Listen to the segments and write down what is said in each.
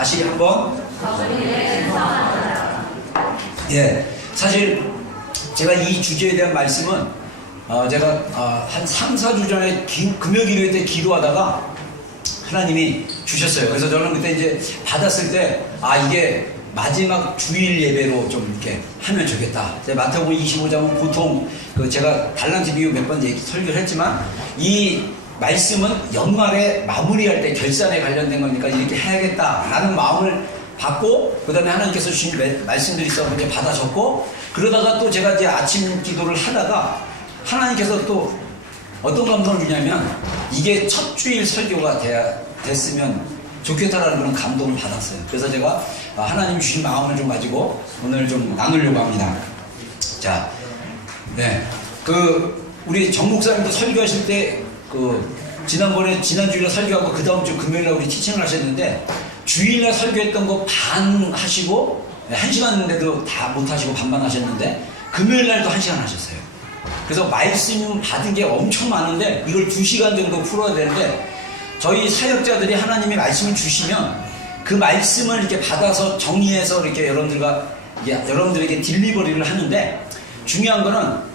다시 한번. 예, 사실 제가 이 주제에 대한 말씀은 제가 한 3, 4주 전에 금요일회 때 기도하다가 하나님이 주셨어요. 그래서 저는 그때 이제 받았을 때 이게 마지막 주일 예배로 좀 이렇게 하면 좋겠다. 마태복음 25장은 보통 제가 달란트 비유 몇 번 설교를 했지만 이 말씀은 연말에 마무리할 때 결산에 관련된 거니까 이렇게 해야겠다라는 마음을 받고, 그 다음에 하나님께서 주신 말씀들이 있어서 이제 받아 적고, 그러다가 또 제가 이제 아침 기도를 하다가 하나님께서 또 어떤 감동을 주냐면 이게 첫 주일 설교가 됐으면 좋겠다라는 그런 감동을 받았어요. 그래서 제가 하나님 주신 마음을 좀 가지고 오늘 좀 나누려고 합니다. 자, 네, 우리 정 목사님도 설교하실 때 지난주일에 설교하고 그 다음 주 금요일에 우리 티칭을 하셨는데, 주일날 설교했던 거 반 하시고 1시간 했는데도 다 못 하시고 반만 하셨는데, 금요일날도 1시간 하셨어요. 그래서 말씀 받은 게 엄청 많은데 이걸 2시간 정도 풀어야 되는데, 저희 사역자들이 하나님이 말씀을 주시면 그 말씀을 이렇게 받아서 정리해서 이렇게 여러분들에게 딜리버리를 하는데, 중요한 거는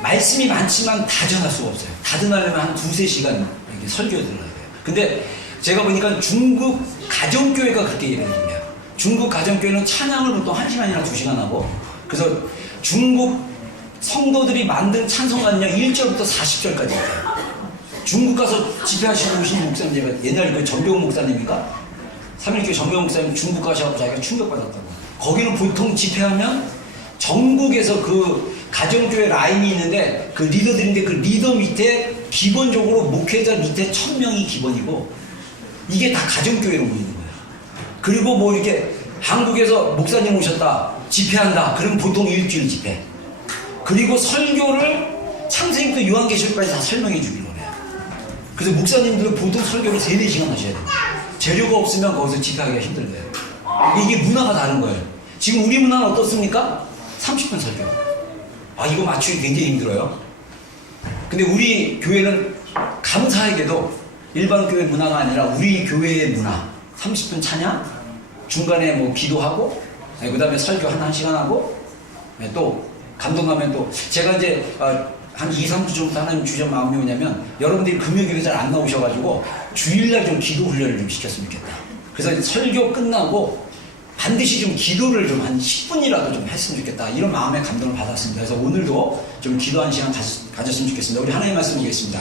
말씀이 많지만 다 전할 수가 없어요. 다 전하려면 한 2-3시간 이렇게 설교에 들어가야 돼요. 근데 제가 보니까 중국 가정교회가 그렇게 예배를 드려요. 중국 가정교회는 찬양을 보통 1시간이나 2시간 하고, 그래서 중국 성도들이 만든 찬송가는요 1절부터 40절까지 있어요. 중국 가서 집회하시는 목사님, 제가 옛날에 전병훈 목사님인가? 3일교회 전병훈 목사님 중국 가셔서 자기가 충격받았다고. 거기는 보통 집회하면 전국에서 가정교회 라인이 있는데 그 리더들인데 그 리더 밑에 기본적으로 목회자 밑에 1000명이 기본이고, 이게 다 가정교회로 모이는 거예요. 그리고 이렇게 한국에서 목사님 오셨다 집회한다 그러면 보통 일주일 집회, 그리고 설교를 창세기부터 요한계시록까지 다 설명해 주기로 해요. 그래서 목사님들은 보통 설교를 3-4시간 하셔야 돼요. 재료가 없으면 거기서 집회하기가 힘든 거예요. 이게 문화가 다른 거예요. 지금 우리 문화는 어떻습니까? 30분 설교. 이거 맞추기 굉장히 힘들어요. 근데 우리 교회는 감사하게도 일반 교회 문화가 아니라 우리 교회의 문화, 30분 찬양, 중간에 기도하고, 그 다음에 설교 한 시간 하고, 또 감동하면 또 제가 이제 한 2-3주 정도 하나님 주신 마음이 뭐냐면, 여러분들이 금요일에 잘 안 나오셔가지고 주일날 좀 기도 훈련을 좀 시켰으면 좋겠다. 그래서 설교 끝나고 반드시 좀 기도를 좀 한 10분이라도 좀 했으면 좋겠다, 이런 마음의 감동을 받았습니다. 그래서 오늘도 좀 기도 한 시간 가졌으면 좋겠습니다. 우리 하나님 말씀 보겠습니다.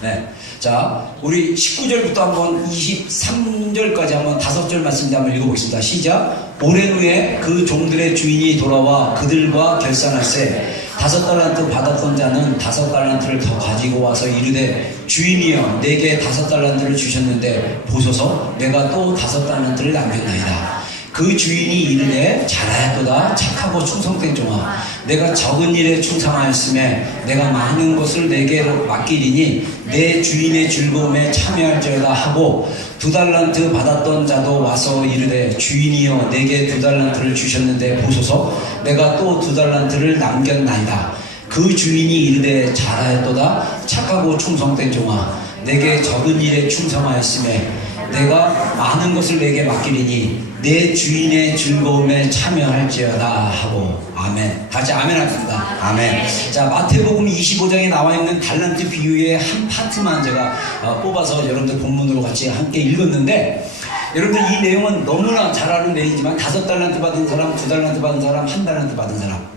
네, 자, 우리 19절부터 한번 23절까지 한번 5절 말씀인데 한번 읽어보겠습니다. 시작. 오랜 후에 그 종들의 주인이 돌아와 그들과 결산할세, 5달란트 받았던 자는 5달란트를 더 가지고 와서 이르되, 주인이여 내게 5달란트를 주셨는데 보소서 내가 또 5달란트를 남겼나이다. 그 주인이 이르되, 잘하였도다 착하고 충성된 종아, 내가 적은 일에 충성하였음에 내가 많은 것을 내게 맡기리니 내 주인의 즐거움에 참여할지어다 하고, 2달란트 받았던 자도 와서 이르되, 주인이여 내게 2달란트를 주셨는데 보소서 내가 또 2달란트를 남겼나이다. 그 주인이 이르되, 잘하였도다 착하고 충성된 종아, 내게 적은 일에 충성하였음에 내가 많은 것을 내게 맡기리니 내 주인의 즐거움에 참여할지어다 하고. 아멘. 같이 아멘 합시다. 아멘. 자, 마태복음 25장에 나와 있는 달란트 비유의 한 파트만 제가 뽑아서 여러분들 본문으로 같이 함께 읽었는데, 여러분들 이 내용은 너무나 잘 아는 내용이지만 5달란트 받은 사람, 2달란트 받은 사람, 1달란트 받은 사람,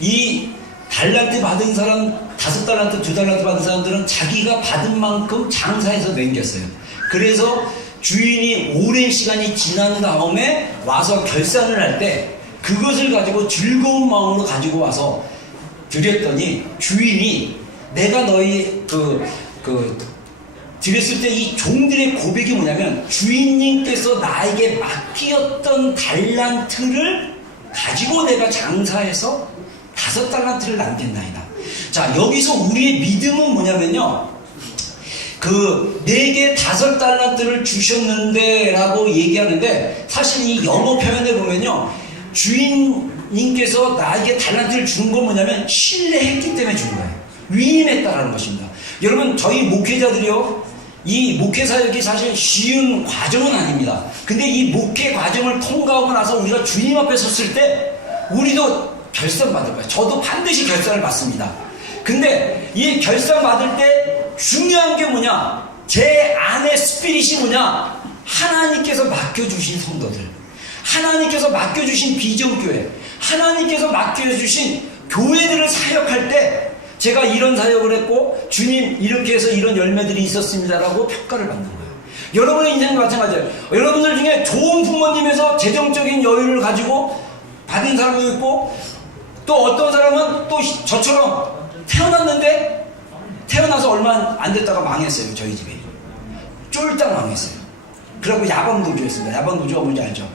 이 달란트 받은 사람, 5달란트, 2달란트 받은 사람들은 자기가 받은 만큼 장사해서 남겼어요. 그래서 주인이 오랜 시간이 지난 다음에 와서 결산을 할 때 그것을 가지고 즐거운 마음으로 가지고 와서 드렸더니, 주인이 내가 너희 드렸을 때 이 종들의 고백이 뭐냐면, 주인님께서 나에게 맡기었던 달란트를 가지고 내가 장사해서 5달란트를 남겼나이다. 자, 여기서 우리의 믿음은 뭐냐면요, 내게 5달란트를 주셨는데 라고 얘기하는데, 사실 이 영어 표현에 보면요, 주인님께서 나에게 달란트를 주는 건 뭐냐면 신뢰했기 때문에 준 거예요. 위임했다라는 것입니다. 여러분, 저희 목회자들이요, 이 목회 사역이 사실 쉬운 과정은 아닙니다. 근데 이 목회 과정을 통과하고 나서 우리가 주님 앞에 섰을 때 우리도 결산 받을 거예요. 저도 반드시 결산을 받습니다. 근데 이 결산 받을 때 중요한 게 뭐냐? 제 안에 스피릿이 뭐냐? 하나님께서 맡겨주신 성도들, 하나님께서 맡겨주신 비전교회, 하나님께서 맡겨주신 교회들을 사역할 때 제가 이런 사역을 했고 주님 이렇게 해서 이런 열매들이 있었습니다라고 평가를 받는 거예요. 여러분의 인생도 마찬가지예요. 여러분들 중에 좋은 부모님에서 재정적인 여유를 가지고 받은 사람도 있고, 또 어떤 사람은 또 저처럼 태어났는데 태어나서 얼마 안 됐다가 망했어요. 저희 집에 쫄딱 망했어요. 그리고 야방노조였습니다. 야방노조가 뭔지 알죠?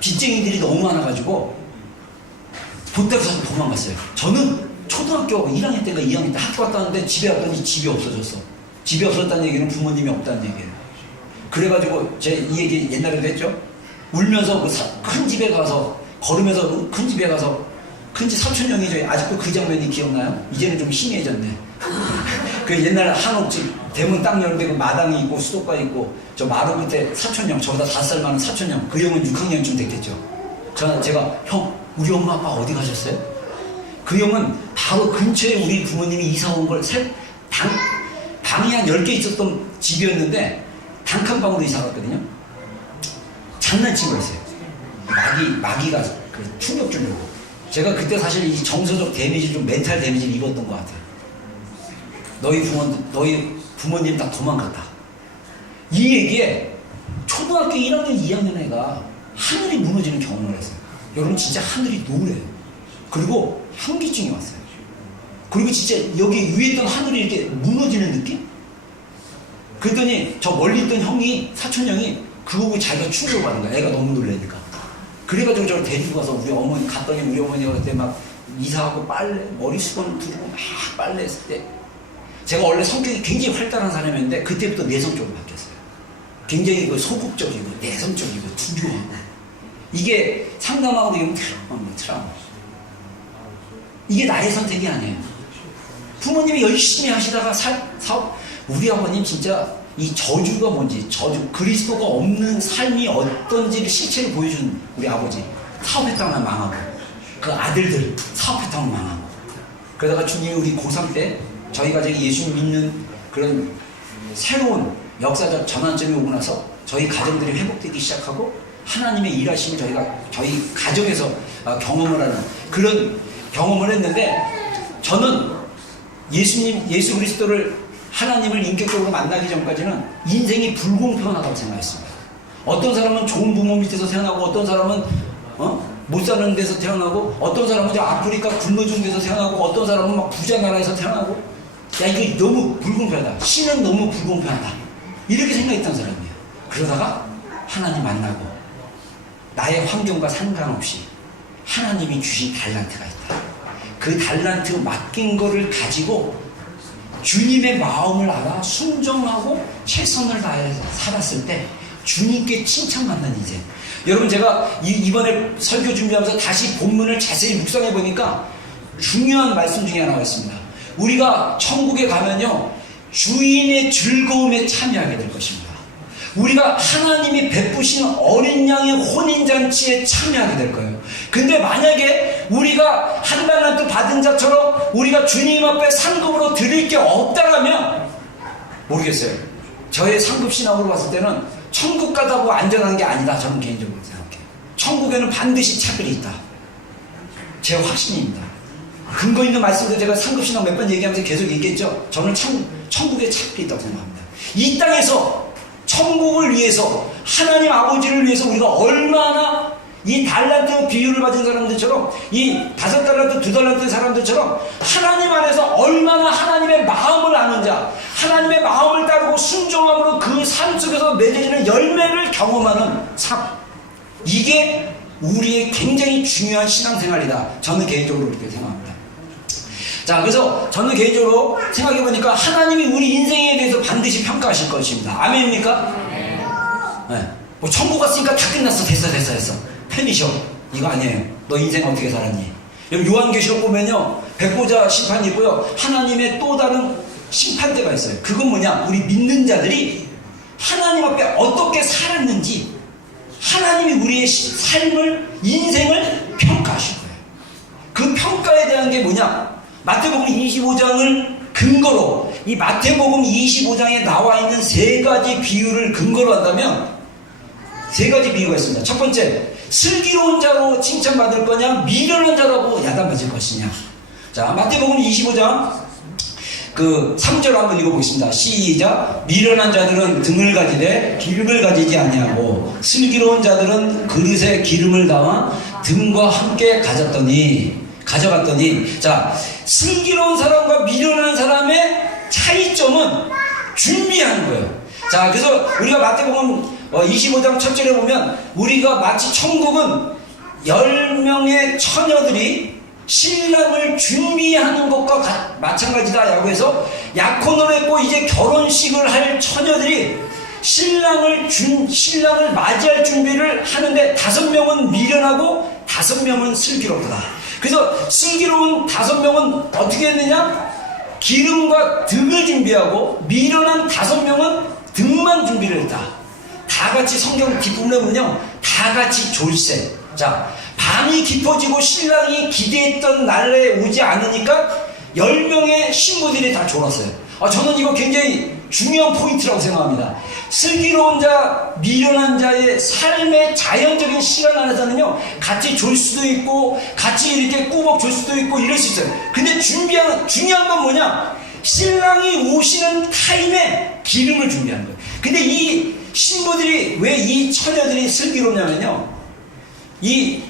빚쟁이들이 너무 많아가지고 보태서 도망갔어요. 저는 초등학교 1학년 때인가 2학년 때 학교 갔다 왔는데 집에 왔더니 집이 없어졌어. 집이 없었다는 얘기는 부모님이 없다는 얘기예요. 그래가지고 제가 이 얘기 옛날에도 했죠. 울면서 큰 집에 가서 걸으면서 큰 집에 가서 큰 집 사촌형이죠. 아직도 그 장면이 기억나요? 이제는 좀 희미해졌네. 그 옛날 한옥집 대문 딱 열는데 그 마당이 있고 수도가 있고 저 마루 밑에 사촌형, 저보다 5살 많은 사촌형, 그 형은 6학년쯤 됐겠죠. 제가 형 우리 엄마 아빠 어디 가셨어요? 그 형은 바로 근처에 우리 부모님이 이사 온 걸 방이 한 10개 있었던 집이었는데 단칸방으로 이사 갔거든요. 장난친 거였어요. 마귀가 그 충격 주려고. 제가 그때 사실 이 정서적 데미지, 좀 멘탈 데미지를 입었던 것 같아요. 너희 부모님 다 도망갔다. 이 얘기에 초등학교 1학년, 2학년 애가 하늘이 무너지는 경험을 했어요. 여러분 진짜 하늘이 노래요. 그리고 현기증이 왔어요. 그리고 진짜 여기 위에 있던 하늘이 이렇게 무너지는 느낌? 그랬더니 저 멀리 있던 형이, 사촌형이 그거 보고 자기가 충격을 받은 거야. 애가 너무 놀라니까. 그래가지고 저를 데리고 가서 우리 어머니 갔더니 우리 어머니가 그때 막 이사하고 빨래, 머리 수건 두르고 막 빨래 했을 때 제가 원래 성격이 굉장히 활달한 사람이었는데 그때부터 내성적으로 바뀌었어요. 굉장히 그 소극적이고 내성적이고 두려워하고, 이게 상담하고 이건 트라우마. 이게 나의 선택이 아니에요. 부모님이 열심히 하시다가 사업, 우리 아버님 진짜 이 저주가 뭔지, 그리스도가 없는 삶이 어떤지를 실체를 보여준 우리 아버지. 사업했다면 망하고, 그 아들들 사업했다면 망하고. 그러다가 주님이 우리 고3 때 저희 가정이 예수님 믿는 그런 새로운 역사적 전환점이 오고 나서 저희 가정들이 회복되기 시작하고 하나님의 일하심을 저희 가정에서 경험을 하는 그런 경험을 했는데, 저는 예수 그리스도를, 하나님을 인격적으로 만나기 전까지는 인생이 불공평하다고 생각했습니다. 어떤 사람은 좋은 부모 밑에서 태어나고, 어떤 사람은 못 사는 데서 태어나고, 어떤 사람은 저 아프리카 굶어 죽은 데서 태어나고, 어떤 사람은 막 부자 나라에서 태어나고, 야 이거 너무 불공평하다, 신은 너무 불공평하다, 이렇게 생각했던 사람이에요. 그러다가 하나님 만나고 나의 환경과 상관없이 하나님이 주신 달란트가 있다. 그 달란트 맡긴 거를 가지고 주님의 마음을 알아 순종하고 최선을 다해서 살았을 때 주님께 칭찬받는 인생. 여러분 제가 이번에 설교 준비하면서 다시 본문을 자세히 묵상해 보니까 중요한 말씀 중에 하나가 있습니다. 우리가 천국에 가면요 주인의 즐거움에 참여하게 될 것입니다. 우리가 하나님이 베푸신 어린 양의 혼인잔치에 참여하게 될 거예요. 근데 만약에 우리가 한 달란트 받은 자처럼 우리가 주님 앞에 상급으로 드릴 게 없다라면 모르겠어요. 저의 상급 신학으로 봤을 때는 천국 가다고 안전한 게 아니다, 저는 개인적으로 생각해요. 천국에는 반드시 차별이 있다, 제 확신입니다. 근거 있는 말씀도 제가 상급 신학 몇 번 얘기하면서 계속 얘기했죠. 저는 천국에 차별이 있다고 생각합니다. 이 땅에서 천국을 위해서, 하나님 아버지를 위해서 우리가 얼마나 이 달란트 비유를 가진 사람들처럼, 이 5달란트, 2달란트 사람들처럼 하나님 안에서 얼마나 하나님의 마음을 아는 자, 하나님의 마음을 따르고 순종함으로 그 삶 속에서 맺어지는 열매를 경험하는 삶, 이게 우리의 굉장히 중요한 신앙생활이다, 저는 개인적으로 그렇게 생각합니다. 자, 그래서 저는 개인적으로 생각해보니까 하나님이 우리 인생에 대해서 반드시 평가하실 것입니다. 아멘입니까? 네. 뭐 천국 갔으니까 다 끝났어, 됐어 편의셔, 이거 아니에요. 너 인생 어떻게 살았니? 요한계시록 보면요 백보자 심판이 있고요, 하나님의 또 다른 심판대가 있어요. 그건 뭐냐? 우리 믿는 자들이 하나님 앞에 어떻게 살았는지 하나님이 우리의 삶을, 인생을 평가하실 거예요. 그 평가에 대한 게 뭐냐? 마태복음 25장을 근거로, 이 마태복음 25장에 나와 있는 세 가지 비유를 근거로 한다면 세 가지 비유가 있습니다. 첫 번째, 슬기로운 자로 칭찬받을 거냐, 미련한 자라고 야단맞을 것이냐. 자, 마태복음 25장 그 3절 한번 읽어보겠습니다. 시작. 미련한 자들은 등을 가지되 기름을 가지지 아니하고 슬기로운 자들은 그릇에 기름을 담아 등과 함께 가져갔더니. 자, 슬기로운 사람과 미련한 사람의 차이점은 준비하는 거예요. 자, 그래서 우리가 마태복음 25장 첫 절에 보면 우리가 마치 천국은 10명의 처녀들이 신랑을 준비하는 것과 마찬가지다 라고 해서 약혼을 했고 이제 결혼식을 할 처녀들이 신랑을 맞이할 준비를 하는데 5명은 미련하고 5명은 슬기롭다. 그래서 슬기로운 5명은 어떻게 했느냐? 기름과 등을 준비하고 미련한 5명은 등만 준비를 했다. 다 같이 성경 뒷부분에 보면요, 다 같이 졸세. 자, 밤이 깊어지고 신랑이 기대했던 날에 오지 않으니까 10명의 신부들이 다 졸았어요. 저는 이거 굉장히 중요한 포인트라고 생각합니다. 슬기로운 자, 미련한 자의 삶의 자연적인 시간 안에서는요, 같이 졸 수도 있고 같이 이렇게 꾸벅 졸 수도 있고 이럴 수 있어요. 근데 중요한 건 뭐냐? 신랑이 오시는 타임에 기름을 준비하는 거예요. 근데 이 신부들이, 왜 이 처녀들이 슬기롭냐면요, 이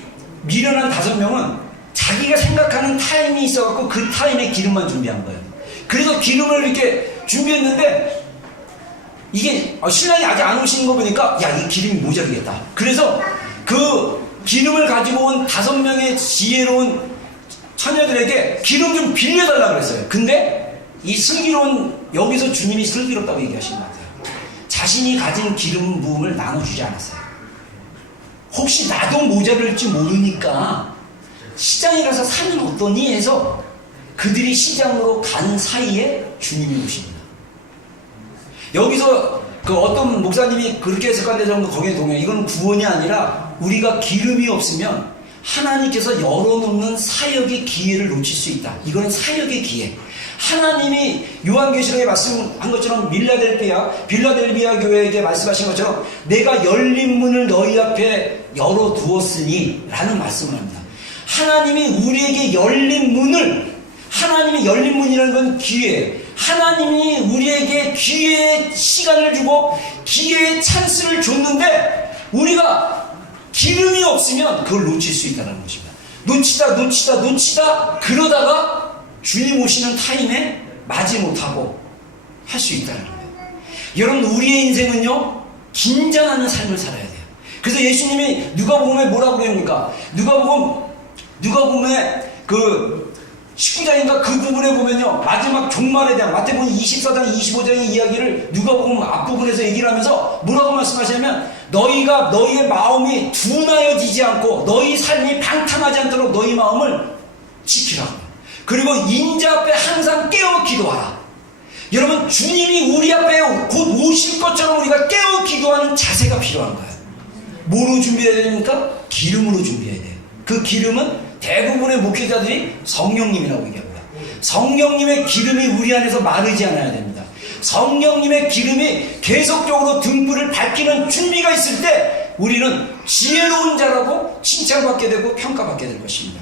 미련한 5명은 자기가 생각하는 타임이 있어갖고 그 타임에 기름만 준비한 거예요. 그래서 기름을 이렇게 준비했는데 이게 신랑이 아직 안 오시는 거 보니까 야, 이 기름이 모자르겠다. 그래서 그 기름을 가지고 온 5명의 지혜로운 처녀들에게 기름 좀 빌려달라고 그랬어요. 근데 이 슬기로운, 여기서 주님이 슬기롭다고 얘기하신 것 같아요. 자신이 가진 기름 부음을 나눠주지 않았어요. 혹시 나도 모자랄지 모르니까 시장에 가서 사면 어떠니 해서 그들이 시장으로 간 사이에 주님이 오십니다. 여기서 그 어떤 목사님이 그렇게 해석한데 저는 거기에 동의해요. 이건 구원이 아니라 우리가 기름이 없으면 하나님께서 열어놓는 사역의 기회를 놓칠 수 있다. 이거는 사역의 기회. 하나님이 요한계시록에 말씀한 것처럼 빌라델비아 교회에게 말씀하신 것처럼 내가 열린 문을 너희 앞에 열어두었으니 라는 말씀을 합니다. 하나님이 우리에게 열린 문을, 하나님이 열린 문이라는 건 기회예요. 하나님이 우리에게 기회의 시간을 주고 기회의 찬스를 줬는데 우리가 기름이 없으면 그걸 놓칠 수 있다는 것입니다. 놓치다 그러다가 주님 오시는 타임에 맞이 못하고 할 수 있다는 거예요. 여러분, 우리의 인생은요, 긴장하는 삶을 살아야 돼요. 그래서 예수님이 누가복음에 뭐라고 그럽니까? 누가복음에 그 19장인가 그 부분에 보면요, 마지막 종말에 대한 마태복음 24장 25장의 이야기를 누가복음 앞부분에서 얘기를 하면서 뭐라고 말씀하시냐면 너희가 너희의 마음이 둔하여지지 않고 너희 삶이 방탕하지 않도록 너희 마음을 지키라. 그리고 인자 앞에 항상 깨어 기도하라. 여러분, 주님이 우리 앞에 곧 오실 것처럼 우리가 깨어 기도하는 자세가 필요한 거예요. 뭐로 준비해야 됩니까? 기름으로 준비해야 돼요. 그 기름은 대부분의 목회자들이 성령님이라고 얘기합니다. 성령님의 기름이 우리 안에서 마르지 않아야 됩니다. 성령님의 기름이 계속적으로 등불을 밝히는 준비가 있을 때 우리는 지혜로운 자라고 칭찬받게 되고 평가받게 될 것입니다.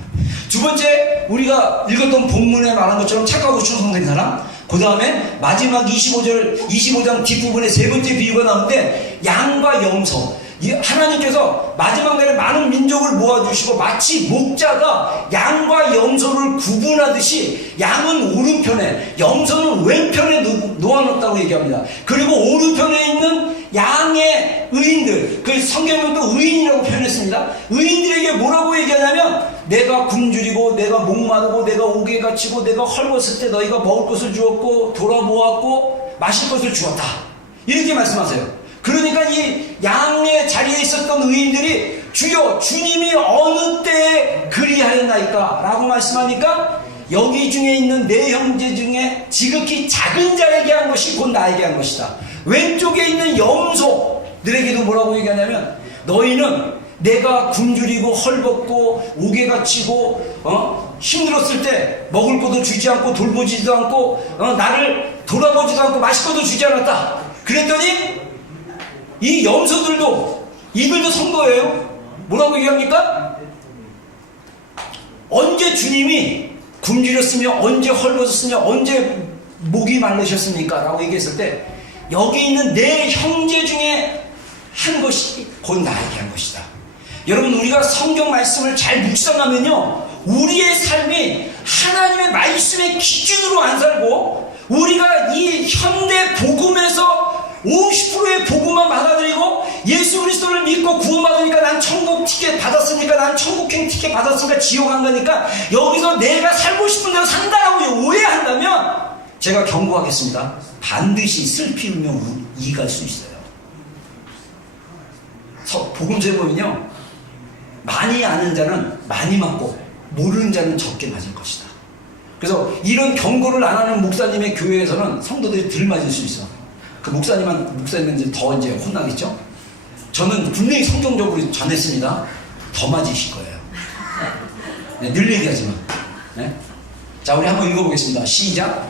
두 번째, 우리가 읽었던 본문에 말한 것처럼 착하고 충성된 사람, 그 다음에 마지막 25장 뒷부분에 세 번째 비유가 나오는데 양과 염소. 하나님께서 마지막 날에 많은 민족을 모아주시고 마치 목자가 양과 염소를 구분하듯이 양은 오른편에, 염소는 왼편에 놓아놓았다고 얘기합니다. 그리고 오른편에 있는 양의 의인들, 그 성경은 또 의인이라고 표현했습니다. 의인들에게 뭐라고 얘기하냐면 내가 굶주리고 내가 목마르고 내가 옥에 갇히고 내가 헐벗을 때 너희가 먹을 것을 주었고 돌아보았고 마실 것을 주었다. 이렇게 말씀하세요. 그러니까 이 양의 자리에 있었던 의인들이 주여 주님이 어느 때에 그리하였나이까 라고 말씀하니까 여기 중에 있는 내 형제 중에 지극히 작은 자에게 한 것이 곧 나에게 한 것이다. 왼쪽에 있는 염소들에게도 뭐라고 얘기하냐면 너희는 내가 굶주리고 헐벗고 옥에 갇히고 힘들었을 때 먹을 것도 주지 않고 돌보지도 않고 나를 돌아보지도 않고 마실 것도 주지 않았다. 그랬더니 이 염소들도 이들도 성도예요. 뭐라고 얘기합니까? 언제 주님이 굶주렸으며 언제 헐벗었으며 언제 목이 말르셨습니까? 라고 얘기했을 때 여기 있는 내 형제 중에 한 것이 곧 나에게 한 것이다. 여러분, 우리가 성경 말씀을 잘 묵상하면요, 우리의 삶이 하나님의 말씀의 기준으로 안 살고 우리가 이 현대 복음에서 50%의 복음만 받아들이고 예수 그리스도를 믿고 구원받으니까 난 천국 티켓 받았으니까 난 천국행 티켓 받았으니까 지옥 안 가니까 여기서 내가 살고 싶은 대로 산다라고 오해한다면 제가 경고하겠습니다. 반드시 슬피 울며 이갈 수 있어요. 복음서에 보면요, 많이 아는 자는 많이 맞고 모르는 자는 적게 맞을 것이다. 그래서 이런 경고를 안 하는 목사님의 교회에서는 성도들이 덜 맞을 수 있어. 그 목사님은 이제 더 이제 혼나겠죠? 저는 분명히 성경적으로 전했습니다. 더 맞으실 거예요. 네, 늘 얘기하지만. 네? 자, 우리 한번 읽어보겠습니다. 시작.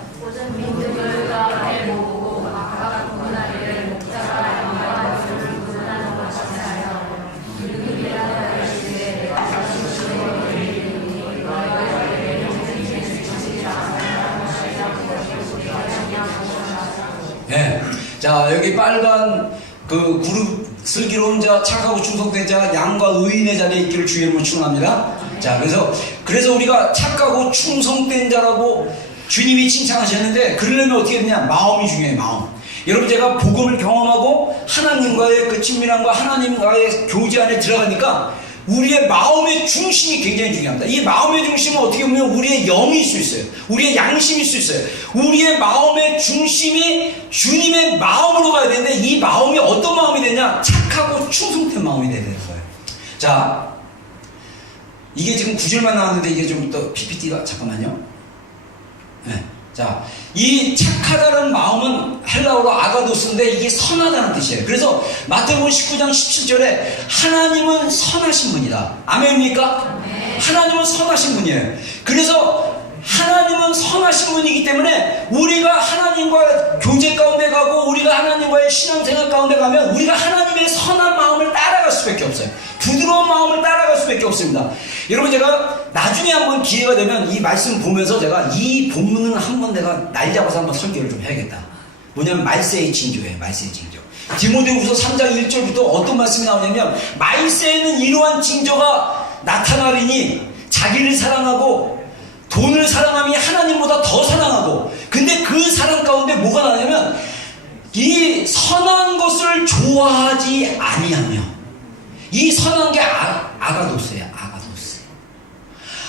네. 자, 여기 빨간 그 그룹 슬기로운 자, 착하고 충성된 자, 양과 의인의 자리에 있기를 주의 이름으로 축원합니다. 자, 그래서 우리가 착하고 충성된 자라고 주님이 칭찬하셨는데, 그러려면 어떻게 되냐? 마음이 중요해요. 마음. 여러분, 제가 복음을 경험하고 하나님과의 그 친밀함과 하나님과의 교제 안에 들어가니까 우리의 마음의 중심이 굉장히 중요합니다. 이 마음의 중심은 어떻게 보면 우리의 영일 수 있어요. 우리의 양심일 수 있어요. 우리의 마음의 중심이 주님의 마음으로 가야 되는데, 이 마음이 어떤 마음이 되냐? 착하고 충성된 마음이 되는 거예요. 자, 이게 지금 9절만 나왔는데 이게 좀 더 PPT가 잠깐만요. 네. 자, 이 착하다는 마음은 헬라어로 아가도스인데 이게 선하다는 뜻이에요. 그래서 마태복음 19장 17절에 하나님은 선하신 분이다. 아멘입니까? 네. 하나님은 선하신 분이에요. 그래서 하나님은 선하신 분이기 때문에 우리가 하나님과 교제 가운데 가고 우리가 하나님과의 신앙생활 가운데 가면 우리가 하나님의 선한 마음을 따라갈 수밖에 없어요. 부드러운 마음을 따라갈 수밖에 없습니다. 여러분, 제가 나중에 한번 기회가 되면 이 말씀 보면서 제가 이 본문은 한번 내가 날 잡아서 한번 설교를 좀 해야겠다. 뭐냐면 말세의 징조예요. 말세의 징조. 디모데후서 3장 1절부터 어떤 말씀이 나오냐면, 말세에는 이러한 징조가 나타나리니 자기를 사랑하고 돈을 사랑함이 하나님보다 더 사랑하고, 근데 그 사랑 가운데 뭐가 나냐면 이 선한 것을 좋아하지 아니하며, 이 선한 게 아가도스예요. 아가도스.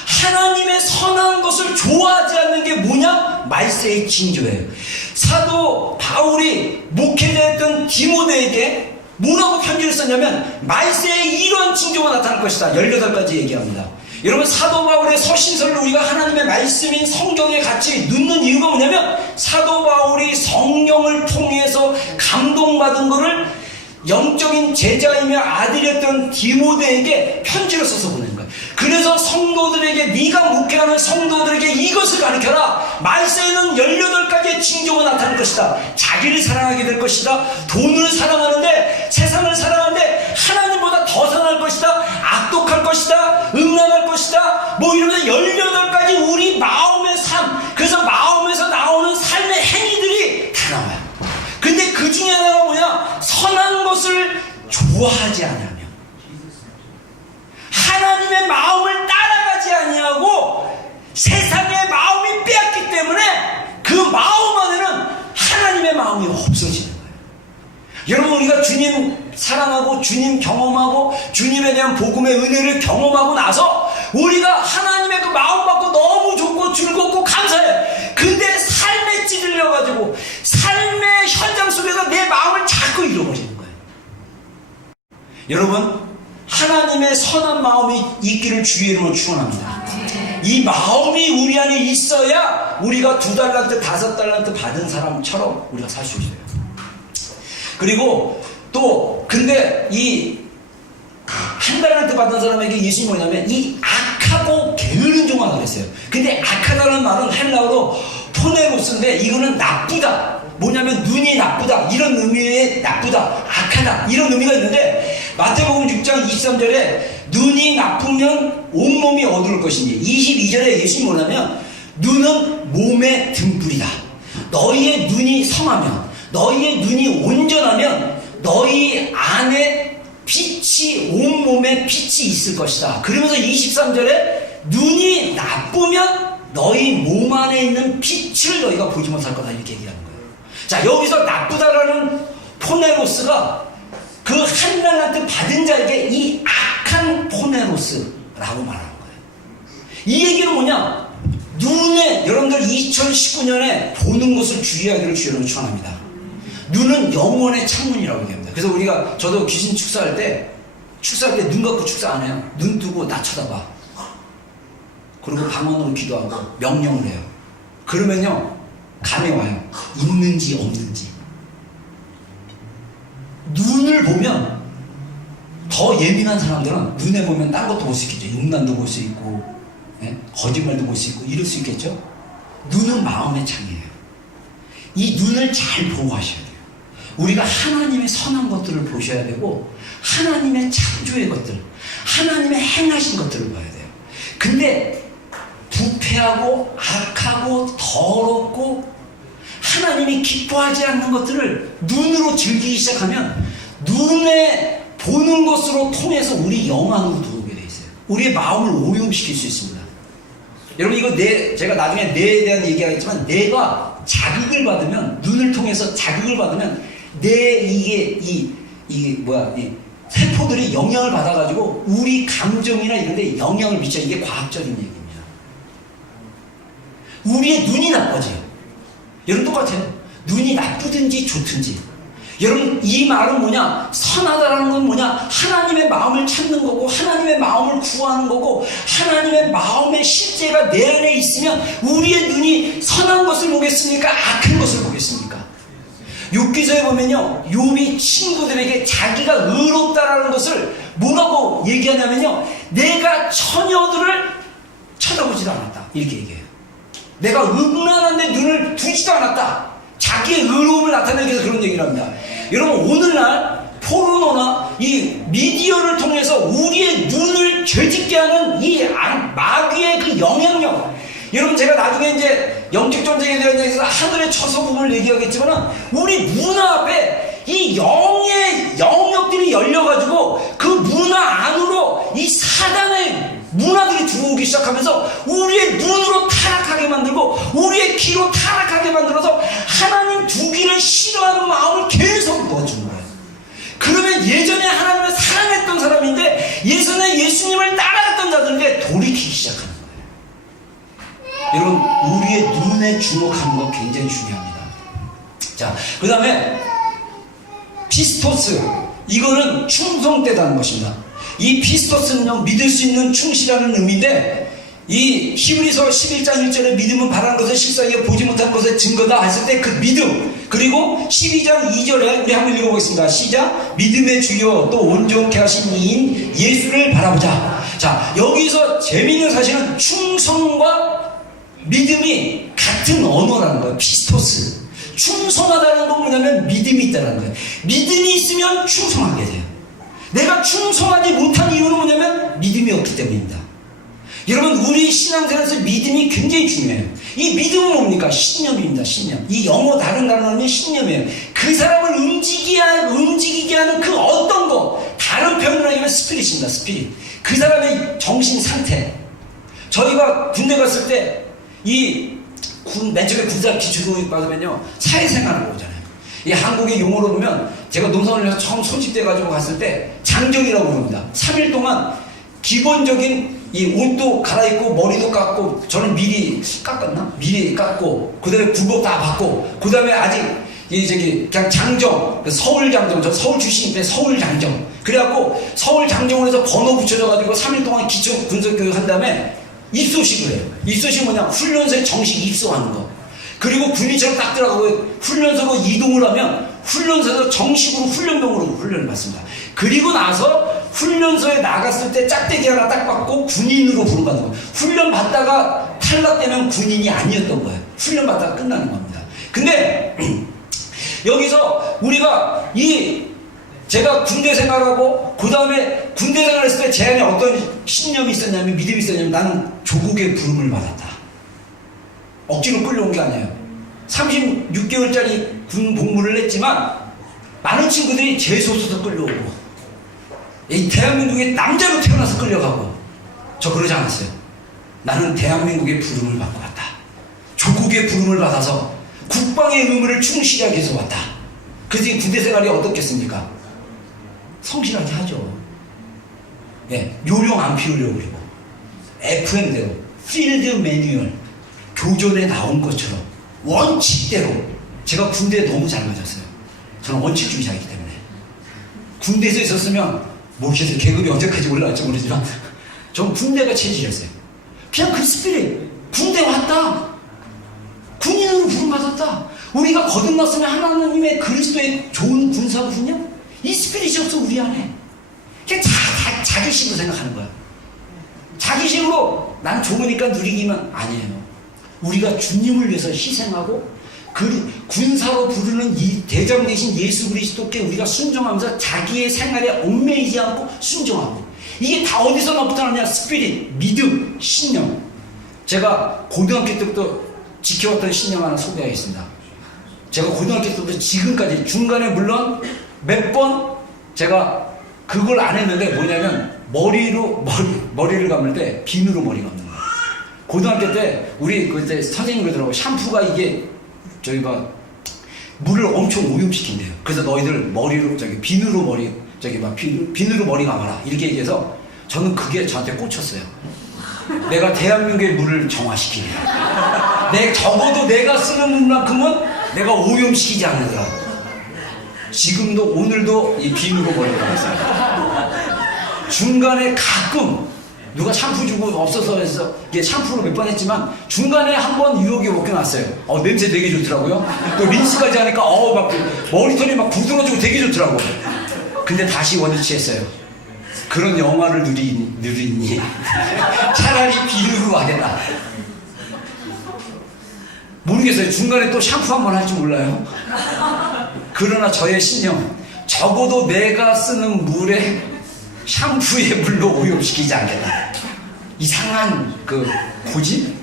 하나님의 선한 것을 좋아하지 않는 게 뭐냐? 말세의 징조예요. 사도 바울이 목회자였던 디모데에게 뭐라고 편지를 썼냐면, 말세에 이러한 징조가 나타날 것이다. 18가지 얘기합니다. 여러분, 사도 바울의 서신서를 우리가 하나님의 말씀인 성경에 같이 넣는 이유가 뭐냐면, 사도 바울이 성령을 통해서 감동받은 것을 영적인 제자이며 아들이었던 디모데에게 편지를 써서 보낸 거예요. 그래서 성도들에게, 네가 목회하는 성도들에게 이것을 가르쳐라. 말세에는 18가지의 징조가 나타날 것이다. 자기를 사랑하게 될 것이다. 돈을 사랑하는데, 세상을 사랑하는데 하나님보다 더 사랑할 것이다. 악독할 것이다. 음란할 것이다. 뭐 이러면서 18가지 우리 마음의 삶, 그래서 마음에서 나오는 삶의 행위들이 다 나와요. 근데 그 중에 하나가 뭐냐? 선한 것을 좋아하지 않으며 하나님의 마음을 따라가지 아니하고 세상의 마음이 빼앗기 때문에 그 마음 안에는 하나님의 마음이 없어지는 거예요. 여러분, 우리가 주님 사랑하고 주님 경험하고 주님에 대한 복음의 은혜를 경험하고 나서 우리가 하나님의 그 마음 받고 너무 좋고 즐겁고 감사해. 근데 삶에 찌들려가지고 삶의 현장 속에서 내 마음을 자꾸 잃어버리는 거예요. 여러분, 하나님의 선한 마음이 있기를 주의 이름으로 축원합니다. 이 마음이 우리 안에 있어야 우리가 2달란트, 5달란트 받은 사람처럼 우리가 살 수 있어요. 그리고 또 근데 이 1달란트 받은 사람에게 예수님이 뭐냐면 이 악하고 게으른 종아 그랬어요. 근데 악하다는 말은 헬라어로 포네로스인데 이거는 나쁘다. 뭐냐면 눈이 나쁘다. 이런 의미의 나쁘다. 악하다. 이런 의미가 있는데 마태복음 6장 23절에 눈이 나쁘면 온몸이 어두울 것이니 22절에 예수님이 뭐냐면 눈은 몸의 등불이다. 너희의 눈이 성하면 너희의 눈이 온전하면 너희 안에 빛이 온몸에 빛이 있을 것이다. 그러면서 23절에 눈이 나쁘면 너희 몸 안에 있는 빛을 너희가 보지 못할 거다 이렇게 얘기하는 거예요. 자, 여기서 나쁘다라는 포네로스가 그 1달란트 받은 자에게 이 악한 포네로스라고 말하는 거예요. 이 얘기는 뭐냐? 눈에 여러분들 2019년에 보는 것을 주의하기를 주여로 축원합니다. 눈은 영혼의 창문이라고 얘기합니다. 그래서 우리가 저도 귀신 축사할 때 눈 감고 축사 안 해요. 눈 뜨고 나 쳐다봐. 그리고 방언으로 기도하고 명령을 해요. 그러면요 감이 와요. 있는지 없는지. 눈을 보면 더 예민한 사람들은 눈에 보면 딴 것도 볼 수 있겠죠. 음란도 볼 수 있고 거짓말도 볼 수 있고 이럴 수 있겠죠. 눈은 마음의 창이에요. 이 눈을 잘 보호하셔야 돼요. 우리가 하나님의 선한 것들을 보셔야 되고 하나님의 창조의 것들, 하나님의 행하신 것들을 봐야 돼요. 근데 부패하고 악하고 더럽고 하나님이 기뻐하지 않는 것들을 눈으로 즐기기 시작하면 눈에 보는 것으로 통해서 우리 영 안으로 들어오게 돼 있어요. 우리의 마음을 오염시킬 수 있습니다. 여러분 이거 제가 나중에 뇌에 대한 얘기하겠지만 뇌가 자극을 받으면 눈을 통해서 자극을 받으면 이 세포들이 영향을 받아가지고 우리 감정이나 이런 데 영향을 미쳐. 이게 과학적인 얘기입니다. 우리의 눈이 나빠져요. 여러분 똑같아요. 눈이 나쁘든지 좋든지. 여러분 이 말은 뭐냐? 선하다라는 건 뭐냐? 하나님의 마음을 찾는 거고 하나님의 마음을 구하는 거고 하나님의 마음의 실제가 내 안에 있으면 우리의 눈이 선한 것을 보겠습니까? 악한 것을 보겠습니까? 욥기서에 보면요 욥이 친구들에게 자기가 의롭다라는 것을 뭐라고 얘기하냐면요 내가 처녀들을 쳐다보지도 않았다 이렇게 얘기해요. 내가 음란한데 눈을 두지도 않았다. 자기의 의로움을 나타내기 위해서 그런 얘기를 합니다. 여러분 오늘날 포르노나 이 미디어를 통해서 우리의 눈을 죄짓게 하는 이 마귀의 그 영향력. 여러분 제가 나중에 이제 영적 전쟁에 대해서 하늘의 처소 부분을 얘기하겠지만 우리 문화 앞에 이 영의 영역들이 열려가지고 그 문화 안으로 이 사단의 문화들이 들어오기 시작하면서 우리의 눈으로 타락하게 만들고 우리의 귀로 타락하게 만들어서 하나님 두기를 싫어하는 마음을 계속 넣어준 거예요. 그러면 예전에 하나님을 사랑했던 사람인데 예전에 예수님을 따라갔던 자들에게 돌이키기 시작하는 거예요. 여러분 우리의 눈에 주목하는 거 굉장히 중요합니다. 자, 그 다음에 피스토스, 이거는 충성되다는 것입니다. 이 피스토스는요 믿을 수 있는 충실하는 의미인데 이 히브리서 11장 1절에 믿음은 바라는 것을 실상에 보지 못한 것의 증거다 했을 때 그 믿음, 그리고 12장 2절에 우리 한번 읽어보겠습니다. 시작. 믿음의 주요 또 온전케 하신 이인 예수를 바라보자. 자, 여기서 재미있는 사실은 충성과 믿음이 같은 언어라는 거예요. 피스토스. 충성하다는 건 뭐냐면 믿음이 있다는 거예요. 믿음이 있으면 충성하게 돼요. 내가 충성하지 못한 이유는 뭐냐면 믿음이 없기 때문입니다. 여러분 우리 신앙생활에서 믿음이 굉장히 중요해요. 이 믿음은 뭡니까? 신념입니다. 신념. 이 영어 다른 단어는 신념이에요. 그 사람을 움직이게 하는 그 어떤 거, 다른 표현으로 하면 스피릿입니다. 스피릿. 그 사람의 정신 상태. 저희가 군대 갔을 때 맨 처음에 군사 기초교육 받으면요 사회생활을 오잖아요. 이 한국의 용어로 보면 제가 농산을 처음 소집돼가지고 갔을 때 장정이라고 부릅니다. 3일 동안 기본적인 이 옷도 갈아입고 머리도 깎고, 저는 미리 깎았나? 미리 깎고 그 다음에 군복 다 받고 그 다음에 아직 그냥 장정, 서울 장정, 저 서울 출신인데 서울 장정, 그래갖고 서울 장정원에서 번호 붙여줘가지고 3일 동안 기초 군사 교육 한 다음에 입소식을 해요. 입소식은 뭐냐? 훈련소에 정식 입소하는 거. 그리고 군인처럼 딱 들어가고 훈련소로 이동을 하면 훈련소에서 정식으로 훈련병으로 훈련을 받습니다. 그리고 나서 훈련소에 나갔을 때 짝대기 하나 딱 받고 군인으로 부름받는 거예요. 훈련 받다가 탈락되면 군인이 아니었던 거예요. 훈련 받다가 끝나는 겁니다. 근데 여기서 우리가 제가 군대 생활하고 그 다음에 군대 생활했을 때 제 안에 어떤 신념이 있었냐면, 믿음이 있었냐면, 나는 조국의 부름을 받았다. 억지로 끌려온 게 아니에요. 36개월짜리 군 복무를 했지만 많은 친구들이 재소서서 끌려오고, 이 대한민국의 남자로 태어나서 끌려가고, 저 그러지 않았어요. 나는 대한민국의 부름을 받고 왔다. 조국의 부름을 받아서 국방의 의무를 충실히 하기 위해서 왔다. 그래서 이 군대 생활이 어떻겠습니까? 성실하게 하죠. 예, 요령 안 피우려고 그러고, FM대로, 필드 매뉴얼, 교전에 나온 것처럼, 원칙대로. 제가 군대에 너무 잘 맞았어요. 저는 원칙주의자이기 때문에. 군대에서 있었으면, 모르겠어요. 계급이 언제까지 올라갈지 모르지만, 전 군대가 체질이었어요. 그냥 그 스피릿, 군대 왔다. 군인으로 부름받았다. 우리가 거듭났으면 하나님의 그리스도의 좋은 군사군요? 이 스피릿이 없어, 우리 안에. 그냥 자기식으로 생각하는 거야. 자기식으로 난 좋으니까 누리기만 아니에요. 우리가 주님을 위해서 희생하고 그 군사로 부르는 이 대장 대신 예수 그리스도께 우리가 순종하면서 자기의 생활에 얽매이지 않고 순종하고, 이게 다 어디서 나타나냐? 스피릿, 믿음, 신념. 제가 고등학교 때부터 지켜왔던 신념 하나 소개하겠습니다. 제가 고등학교 때부터 지금까지 중간에 물론 몇 번 제가 그걸 안 했는데, 뭐냐면 머리를 감을 때 비누로 머리 감는 거예요. 고등학교 때 우리 그때 선생님 그러더라고. 샴푸가 이게 저희가 물을 엄청 오염시킨대요. 그래서 너희들 머리로 비누로 머리 비누로 머리 감아라, 이렇게 얘기해서 저는 그게 저한테 꽂혔어요. 내가 대한민국의 물을 정화시키려. 적어도 내가 쓰는 물만큼은 내가 오염시키지 않으더라고. 지금도 오늘도 이 비누로 머리 감았어요. 중간에 가끔 누가 샴푸 주고 없어서 해서 이게 샴푸로 몇 번 했지만 중간에 한 번 유혹이 먹게 났어요. 냄새 되게 좋더라고요. 또 린스까지 하니까 막 머리털이 막 부드러워지고 되게 좋더라고요. 근데 다시 원위치했어요. 그런 영화를 누리니 차라리 비누로 하겠다. 모르겠어요. 중간에 또 샴푸 한 번 할지 몰라요. 그러나 저의 신념, 적어도 내가 쓰는 물에 샴푸의 물로 오염시키지 않겠다. 이상한 고집?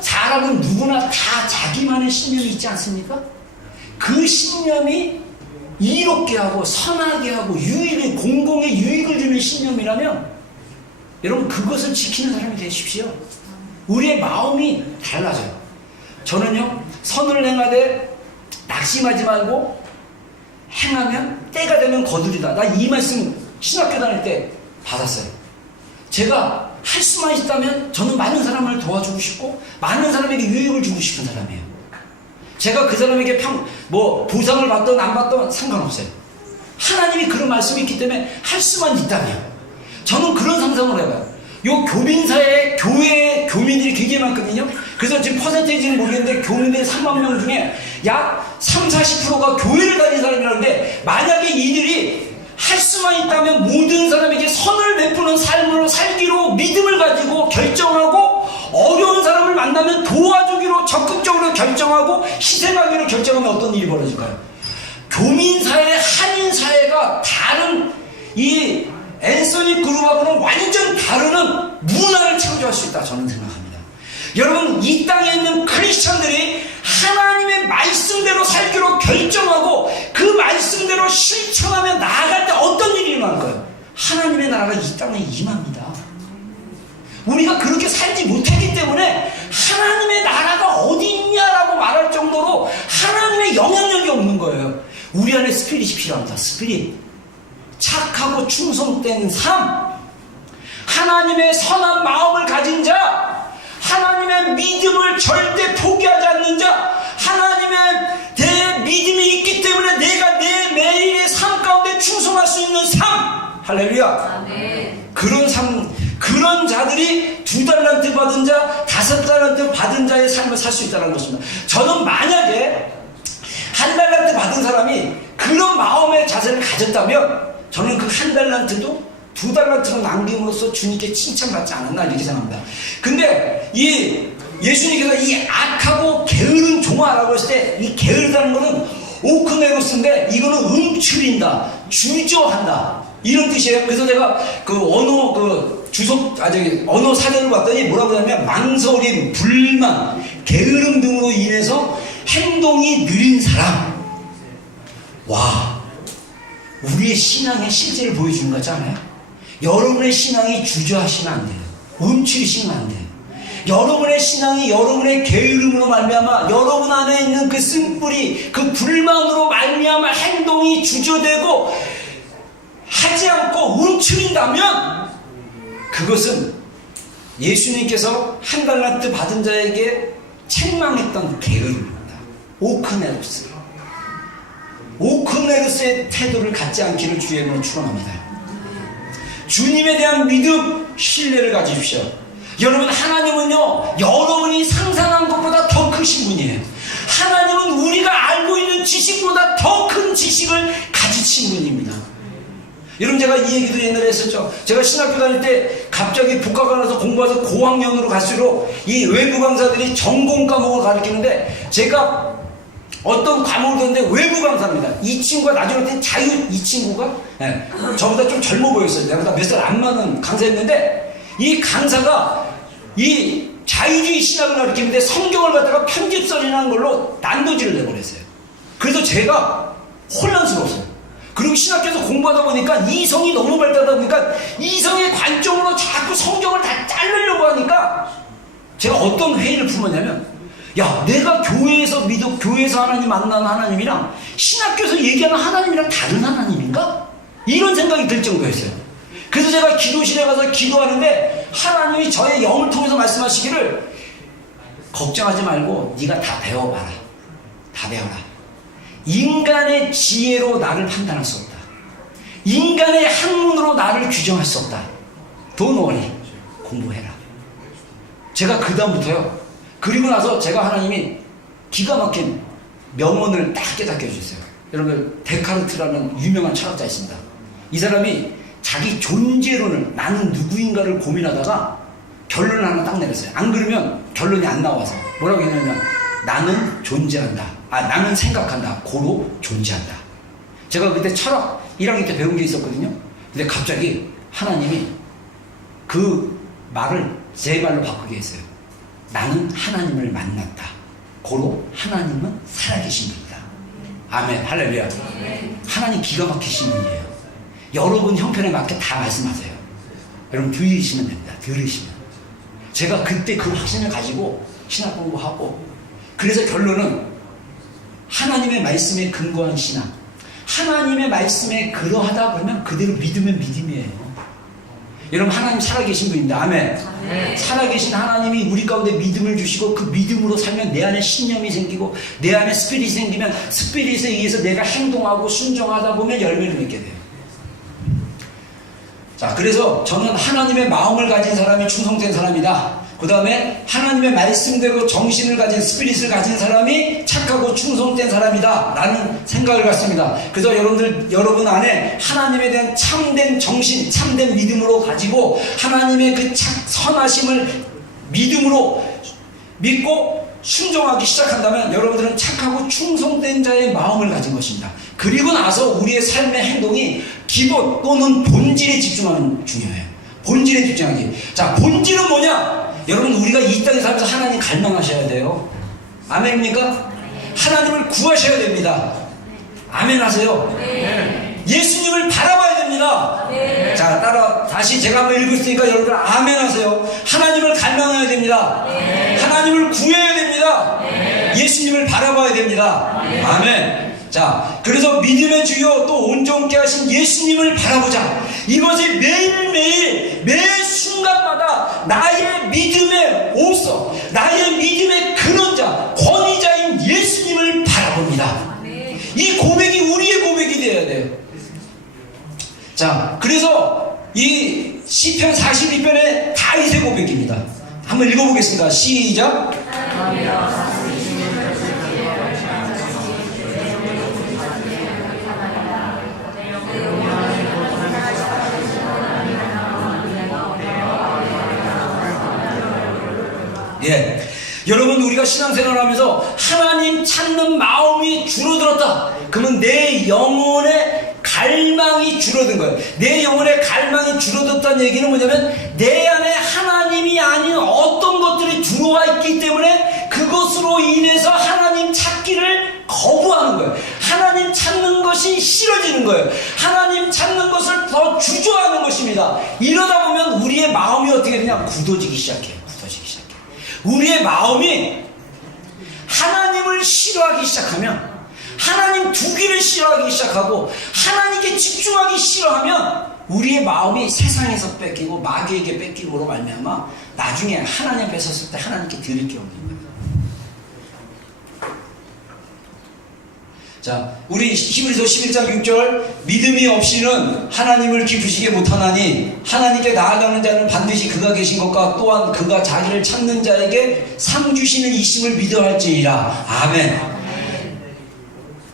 사람은 누구나 다 자기만의 신념이 있지 않습니까? 그 신념이 이롭게 하고 선하게 하고 공공의 유익을 주는 신념이라면 여러분 그것을 지키는 사람이 되십시오. 우리의 마음이 달라져요. 저는요, 선을 행하되 낙심하지 말고 행하면 때가 되면 거두리다. 나 이 말씀 신학교 다닐 때 받았어요. 제가 할 수만 있다면 저는 많은 사람을 도와주고 싶고 많은 사람에게 유익을 주고 싶은 사람이에요. 제가 그 사람에게 보상을 받든 안 받든 상관없어요. 하나님이 그런 말씀이 있기 때문에 할 수만 있다면 저는 그런 상상을 해봐요. 요 교민사에 교회 교민들이 굉장히 많거든요. 그래서 지금 퍼센테이지는 모르겠는데 교민들 3만 명 중에 약 30-40%가 교회를 다니는 사람이라는데, 만약에 이들이 할 수만 있다면 모든 사람에게 선을 베푸는 삶으로 살기로 믿음을 가지고 결정하고, 어려운 사람을 만나면 도와주기로 적극적으로 결정하고 희생하기로 결정하면 어떤 일이 벌어질까요? 교민사회, 한인사회가 다른 이 앤서니 그룹하고는 완전 다른 문화를 창조할 수 있다, 저는 생각합니다. 여러분, 이 땅에 있는 크리스천들이 하나님의 말씀대로 살기로 결정하고 그 말씀대로 실천하며 나아갈 때 어떤 일이 일어날까요? 하나님의 나라가 이 땅에 임합니다. 우리가 그렇게 살지 못하기 때문에 하나님의 나라가 어디 있냐라고 말할 정도로 하나님의 영향력이 없는 거예요. 우리 안에 스피릿이 필요합니다. 스피릿. 착하고 충성된 삶, 하나님의 선한 마음을 가진 자, 하나님의 믿음을 절대 포기하지 않는 자, 하나님의 내 믿음이 있기 때문에 내가 내 매일의 삶 가운데 충성할 수 있는 삶, 할렐루야. 그런 자들이 2달란트 받은 자, 5달란트 받은 자의 삶을 살 수 있다는 것입니다. 저는 만약에 1달란트 받은 사람이 그런 마음의 자세를 가졌다면 저는 그 1달란트도 2달란트로 남김으로써 주님께 칭찬받지 않았나 이렇게 생각합니다. 근데 예수님께서 이 악하고 게으른 종아라고 했을 때 이 게으르다는 것은 오크네로스인데 이거는 움츠린다, 주저한다 이런 뜻이에요. 그래서 제가 언어 사전을 봤더니 뭐라고 하냐면 망설임, 불만, 게으름 등으로 인해서 행동이 느린 사람. 와, 우리의 신앙의 실제를 보여주는 것 같지 않아요? 여러분의 신앙이 주저하시면 안 돼요. 움츠리시면 안 돼요. 여러분의 신앙이 여러분의 게으름으로 말미암아 여러분 안에 있는 그 쓴뿌리, 그 불만으로 말미암아 행동이 주저되고 하지 않고 움츠린다면 그것은 예수님께서 1달란트 받은 자에게 책망했던 게으름입니다. 오크네루스의 태도를 갖지 않기를 주의 이름으로 축원합니다. 주님에 대한 믿음, 신뢰를 가지십시오. 여러분, 하나님은요 여러분이 상상한 것보다 더 크신 분이에요. 하나님은 우리가 알고 있는 지식보다 더 큰 지식을 가지신 분입니다. 여러분, 제가 이 얘기도 옛날에 했었죠. 제가 신학교 다닐 때 갑자기 복학관에서 공부해서 고학년으로 갈수록 이 외부 강사들이 전공 과목을 가르치는데 제가 어떤 과목을 듣는데 외부 강사입니다. 이 친구가 나중에 볼 때 이 친구가 저보다 좀 젊어 보였어요. 내가 몇 살 안 많은 강사였는데 이 강사가 이 자유주의 신학을 가르치는데 성경을 갖다가 편집설이라는 걸로 난도질을 내버렸어요. 그래서 제가 혼란스러웠어요. 그리고 신학교에서 공부하다 보니까 이성이 너무 발달하다 보니까 이성의 관점으로 자꾸 성경을 다 자르려고 하니까 제가 어떤 회의를 품었냐면, 야, 내가 교회에서 하나님 만나는 하나님이랑 신학교에서 얘기하는 하나님이랑 다른 하나님인가? 이런 생각이 들 정도였어요. 그래서 제가 기도실에 가서 기도하는데 하나님이 저의 영을 통해서 말씀하시기를, 걱정하지 말고 네가 다 배워봐라. 다 배워라. 인간의 지혜로 나를 판단할 수 없다. 인간의 학문으로 나를 규정할 수 없다. Don't worry. 공부해라. 제가 그 다음부터요, 그리고 나서 제가 하나님이 기가 막힌 명언을 딱 깨닫게 해주셨어요. 여러분, 데카르트라는 유명한 철학자 있습니다. 이 사람이 자기 존재론을, 나는 누구인가를 고민하다가 결론을 하나 딱 내렸어요. 안 그러면 결론이 안 나와서 뭐라고 했냐면, 나는 존재한다. 나는 생각한다. 고로 존재한다. 제가 그때 철학 1학년 때 배운 게 있었거든요. 근데 갑자기 하나님이 그 말을 제 말로 바꾸게 했어요. 나는 하나님을 만났다. 고로 하나님은 살아계신 분이다. 아멘. 할렐루야. 하나님 기가 막히신 분이에요. 여러분 형편에 맞게 다 말씀하세요. 여러분 들으시면 됩니다. 들으시면. 제가 그때 그 확신을 가지고 신학 공부하고, 그래서 결론은 하나님의 말씀에 근거한 신앙, 하나님의 말씀에 그러하다 그러면 그대로 믿으면 믿음이에요. 여러분, 하나님 살아계신 분입니다. 아멘. 살아계신 하나님이 우리 가운데 믿음을 주시고 그 믿음으로 살면 내 안에 신념이 생기고 내 안에 스피릿이 생기면 스피릿에 의해서 내가 행동하고 순종하다 보면 열매를 맺게 돼요. 자, 그래서 저는 하나님의 마음을 가진 사람이 충성된 사람이다. 그 다음에 하나님의 말씀대로 정신을 가진, 스피릿을 가진 사람이 착하고 충성된 사람이다 라는 생각을 갖습니다. 그래서 여러분 안에 하나님에 대한 참된 정신, 참된 믿음으로 가지고 하나님의 그 선하심을 믿음으로 믿고 순종하기 시작한다면 여러분들은 착하고 충성된 자의 마음을 가진 것입니다. 그리고 나서 우리의 삶의 행동이 기본 또는 본질에 집중하는 중요해요. 본질에 집중하기. 자, 본질은 뭐냐? 여러분, 우리가 이 땅에 살면서 하나님 갈망하셔야 돼요. 아멘입니까? 하나님을 구하셔야 됩니다. 아멘 하세요. 예수님을 바라봐야 됩니다. 자, 다시 제가 한번 읽었으니까 여러분 아멘 하세요. 하나님을 갈망해야 됩니다. 하나님을 구해야 됩니다. 예수님을 바라봐야 됩니다. 아멘. 자, 그래서 믿음의 주요 또 온전케 하신 예수님을 바라보자. 이것이 매일매일 매 순간마다 나의 믿음의 옥석, 나의 믿음의 근원자, 권위자인 예수님을 바라봅니다. 이 고백이 우리의 고백이 되어야 돼요. 자, 그래서 이 시편 42편의 다윗의 고백입니다. 한번 읽어보겠습니다. 시작. 예. 여러분, 우리가 신앙생활을 하면서 하나님 찾는 마음이 줄어들었다. 그러면 내 영혼의 갈망이 줄어든 거예요. 내 영혼의 갈망이 줄어들었다는 얘기는 뭐냐면 내 안에 하나님이 아닌 어떤 것들이 들어와 있기 때문에 그것으로 인해서 하나님 찾기를 거부하는 거예요. 하나님 찾는 것이 싫어지는 거예요. 하나님 찾는 것을 더 주저하는 것입니다. 이러다 보면 우리의 마음이 어떻게 되냐? 굳어지기 시작해요. 우리의 마음이 하나님을 싫어하기 시작하면, 하나님 두기를 싫어하기 시작하고 하나님께 집중하기 싫어하면 우리의 마음이 세상에서 뺏기고 마귀에게 뺏기고로 말미암아 나중에 하나님 앞에 섰을 때 하나님께 드릴 게 없는 거예요. 자, 우리 히브리서 11장 6절, 믿음이 없이는 하나님을 기쁘시게 못하나니 하나님께 나아가는 자는 반드시 그가 계신 것과 또한 그가 자기를 찾는 자에게 상 주시는 이심을 믿어야 할지니라. 아멘.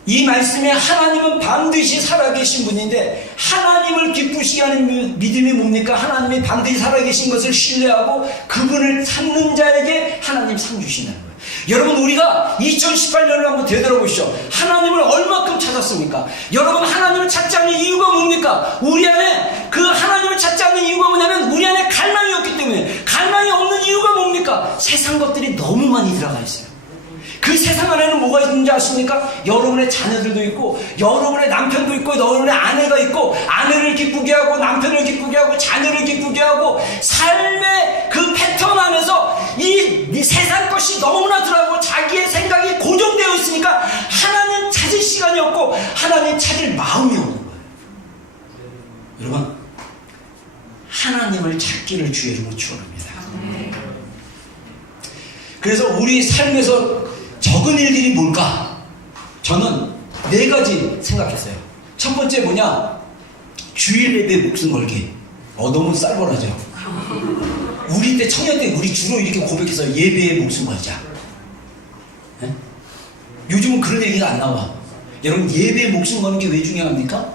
이 말씀에 하나님은 반드시 살아계신 분인데, 하나님을 기쁘시게 하는 믿음이 뭡니까? 하나님이 반드시 살아계신 것을 신뢰하고 그분을 찾는 자에게 하나님 상 주시는 거예요. 여러분, 우리가 2018년을 한번 되돌아보시죠. 하나님을 얼마큼 찾았습니까? 여러분, 하나님을 찾지 않는 이유가 뭡니까? 우리 안에 그 하나님을 찾지 않는 이유가 뭐냐면 우리 안에 갈망이 없기 때문에. 갈망이 없는 이유가 뭡니까? 세상 것들이 너무 많이 들어가 있어요. 그 세상 안에는 뭐가 있는지 아십니까? 여러분의 자녀들도 있고, 여러분의 남편도 있고, 여러분의 아내가 있고, 아내를 기쁘게 하고, 남편을 기쁘게 하고, 자녀를 기쁘게 하고, 삶의 그 패턴 안에서 이 세상 것이 너무나 들어가고 자기의 생각이 고정되어 있으니까 하나님 찾을 시간이 없고 하나님 찾을 마음이 없는 거예요. 여러분, 하나님을 찾기를 주의 이름으로 축원합니다. 그래서 우리 삶에서 적은 일들이 뭘까? 저는 4가지 생각했어요. 첫 번째 뭐냐? 주일 예배 목숨 걸기. 너무 쌀벌하죠. 우리 때, 청년 때 우리 주로 이렇게 고백해서 예배에 목숨 걸자. 네? 요즘은 그런 얘기가 안 나와. 여러분, 예배에 목숨 거는 게 왜 중요합니까?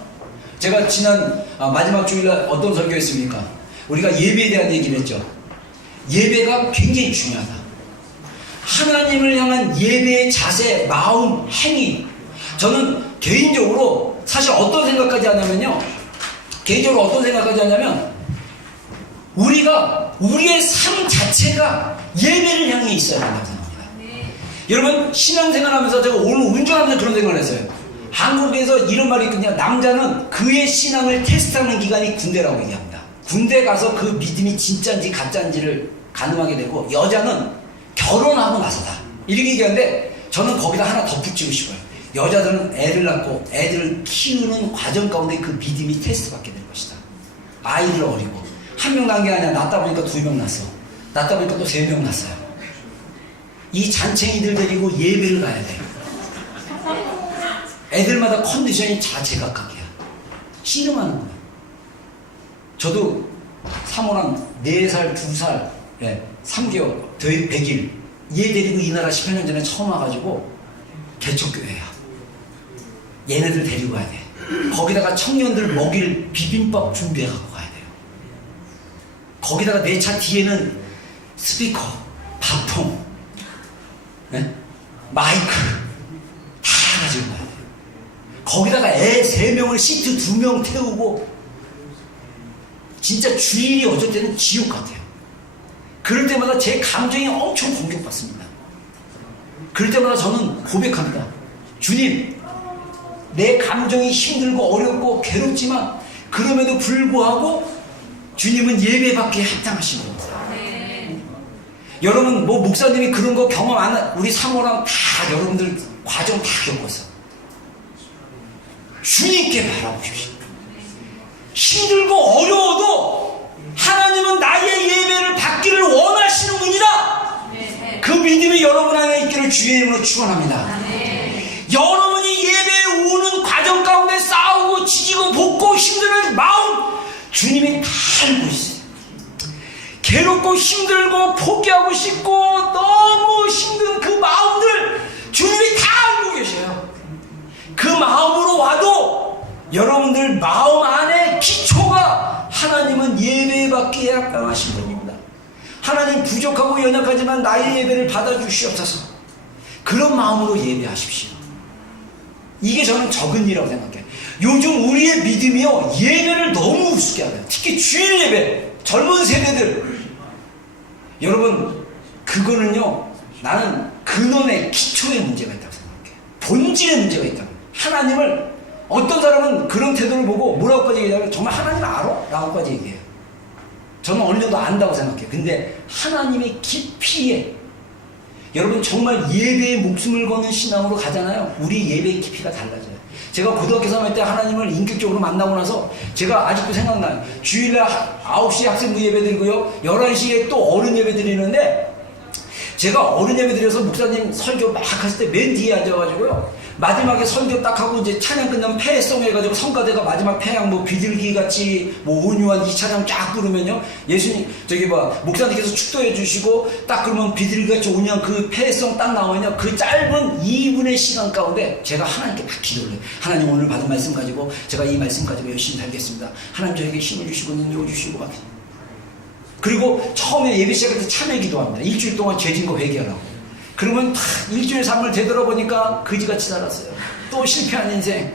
제가 지난 마지막 주일날 어떤 설교했습니까? 우리가 예배에 대한 얘기를 했죠. 예배가 굉장히 중요하다. 하나님을 향한 예배의 자세, 마음, 행위. 저는 개인적으로 사실 어떤 생각까지 하냐면요. 개인적으로 어떤 생각까지 하냐면 우리가 우리의 삶 자체가 예배를 향해 있어야 된다고 생각합니다. 여러분, 신앙생활 하면서 제가 오늘 운전하면서 그런 생각을 했어요. 한국에서 이런 말이 있거든요. 남자는 그의 신앙을 테스트하는 기간이 군대라고 얘기합니다. 군대 가서 그 믿음이 진짜인지 가짜인지를 가늠하게 되고, 여자는 결혼하고 나서다. 이렇게 얘기하는데 저는 거기다 하나 덧붙이고 싶어요. 여자들은 애를 낳고 애들을 키우는 과정 가운데 그 믿음이 테스트 받게 될 것이다. 아이들 어리고. 한 명 낳은 게 아니라 낳다 보니까 2명 낳았어. 낳다 보니까 또 3명 낳았어요. 이 잔챙이들 데리고 예배를 가야 돼. 애들마다 컨디션이 제각각이야. 씨름하는 거야. 저도 사모랑 4살, 2살, 3개월, 100일 얘 데리고 이 나라 10여 년 전에 처음 와가지고 개척교회야. 얘네들 데리고 가야 돼. 거기다가 청년들 먹일 비빔밥 준비해갖고 가야 돼요. 거기다가 내 차 뒤에는 스피커, 밥통, 마이크 다 가지고 가야 돼요. 거기다가 애 3명을 시트 2명 태우고, 진짜 주일이 어쩔 때는 지옥 같아요. 그럴 때마다 제 감정이 엄청 공격받습니다. 그럴 때마다 저는 고백합니다. 주님, 내 감정이 힘들고 어렵고 괴롭지만 그럼에도 불구하고 주님은 예배받기에 합당하신 겁니다. 여러분, 목사님이 그런 거 경험 안 한, 우리 사모랑 다 여러분들 과정 다 겪었어. 주님께 바라보십시오. 힘들고 어려워도 하나님은 나의 예배를 받기를 원하시는 분이다. 그 믿음이 여러분 안에 있기를 주의 이름으로 축원합니다. 여러분이 예배에 오는 과정 가운데 싸우고 지지고 볶고 힘들면 마음 주님이 다 알고 있어요. 괴롭고 힘들고 포기하고 싶고 너무 힘든 그 마음들 주님이 다 알고 계셔요. 그 마음으로 와도 여러분들 마음 안에 기초가 하나님은 예배받기에 합당하신 분입니다. 하나님 부족하고 연약하지만 나의 예배를 받아주시옵소서. 그런 마음으로 예배하십시오. 이게 저는 적은 일이라고 생각해요. 요즘 우리의 믿음이요 예배를 너무 우습게 하네요. 특히 주일 예배, 젊은 세대들. 여러분 그거는요 나는 근원의 기초의 문제가 있다고 생각해요. 본질의 문제가 있다고. 하나님을 어떤 사람은 그런 태도를 보고 뭐라고까지 얘기하면 정말 하나님 알아? 라고까지 얘기해요. 저는 어느 정도 안다고 생각해요. 근데 하나님의 깊이에 여러분 정말 예배에 목숨을 거는 신앙으로 가잖아요. 우리 예배의 깊이가 달라져요. 제가 고등학교 3학년 때 하나님을 인격적으로 만나고 나서 제가 아직도 생각나요. 주일날 9시에 학생부 예배 드리고요 11시에 또 어른 예배 드리는데 제가 어른 예배 드려서 목사님 설교 막 하실 때 맨 뒤에 앉아가지고요 마지막에 설교 딱 하고 이제 찬양 끝나면 폐송 해가지고 성가대가 마지막 폐양 뭐 비둘기 같이 뭐 온유한 이 찬양 쫙 부르면요 예수님 저기 목사님께서 축도해 주시고 딱 그러면 비둘기 같이 온유한 그 폐송 딱 나오면요 그 짧은 2분의 시간 가운데 제가 하나님께 막 기도를 해요. 하나님 오늘 받은 말씀 가지고 제가 이 말씀 가지고 열심히 살겠습니다. 하나님 저에게 힘을 주시고 능력을 주시고 막 그리고 처음에 예배 시작할 때 참회 기도합니다. 일주일 동안 죄진 거 회개하라고. 그러면 다 일주일 삶을 되돌아보니까 거지같이 살았어요. 또 실패한 인생,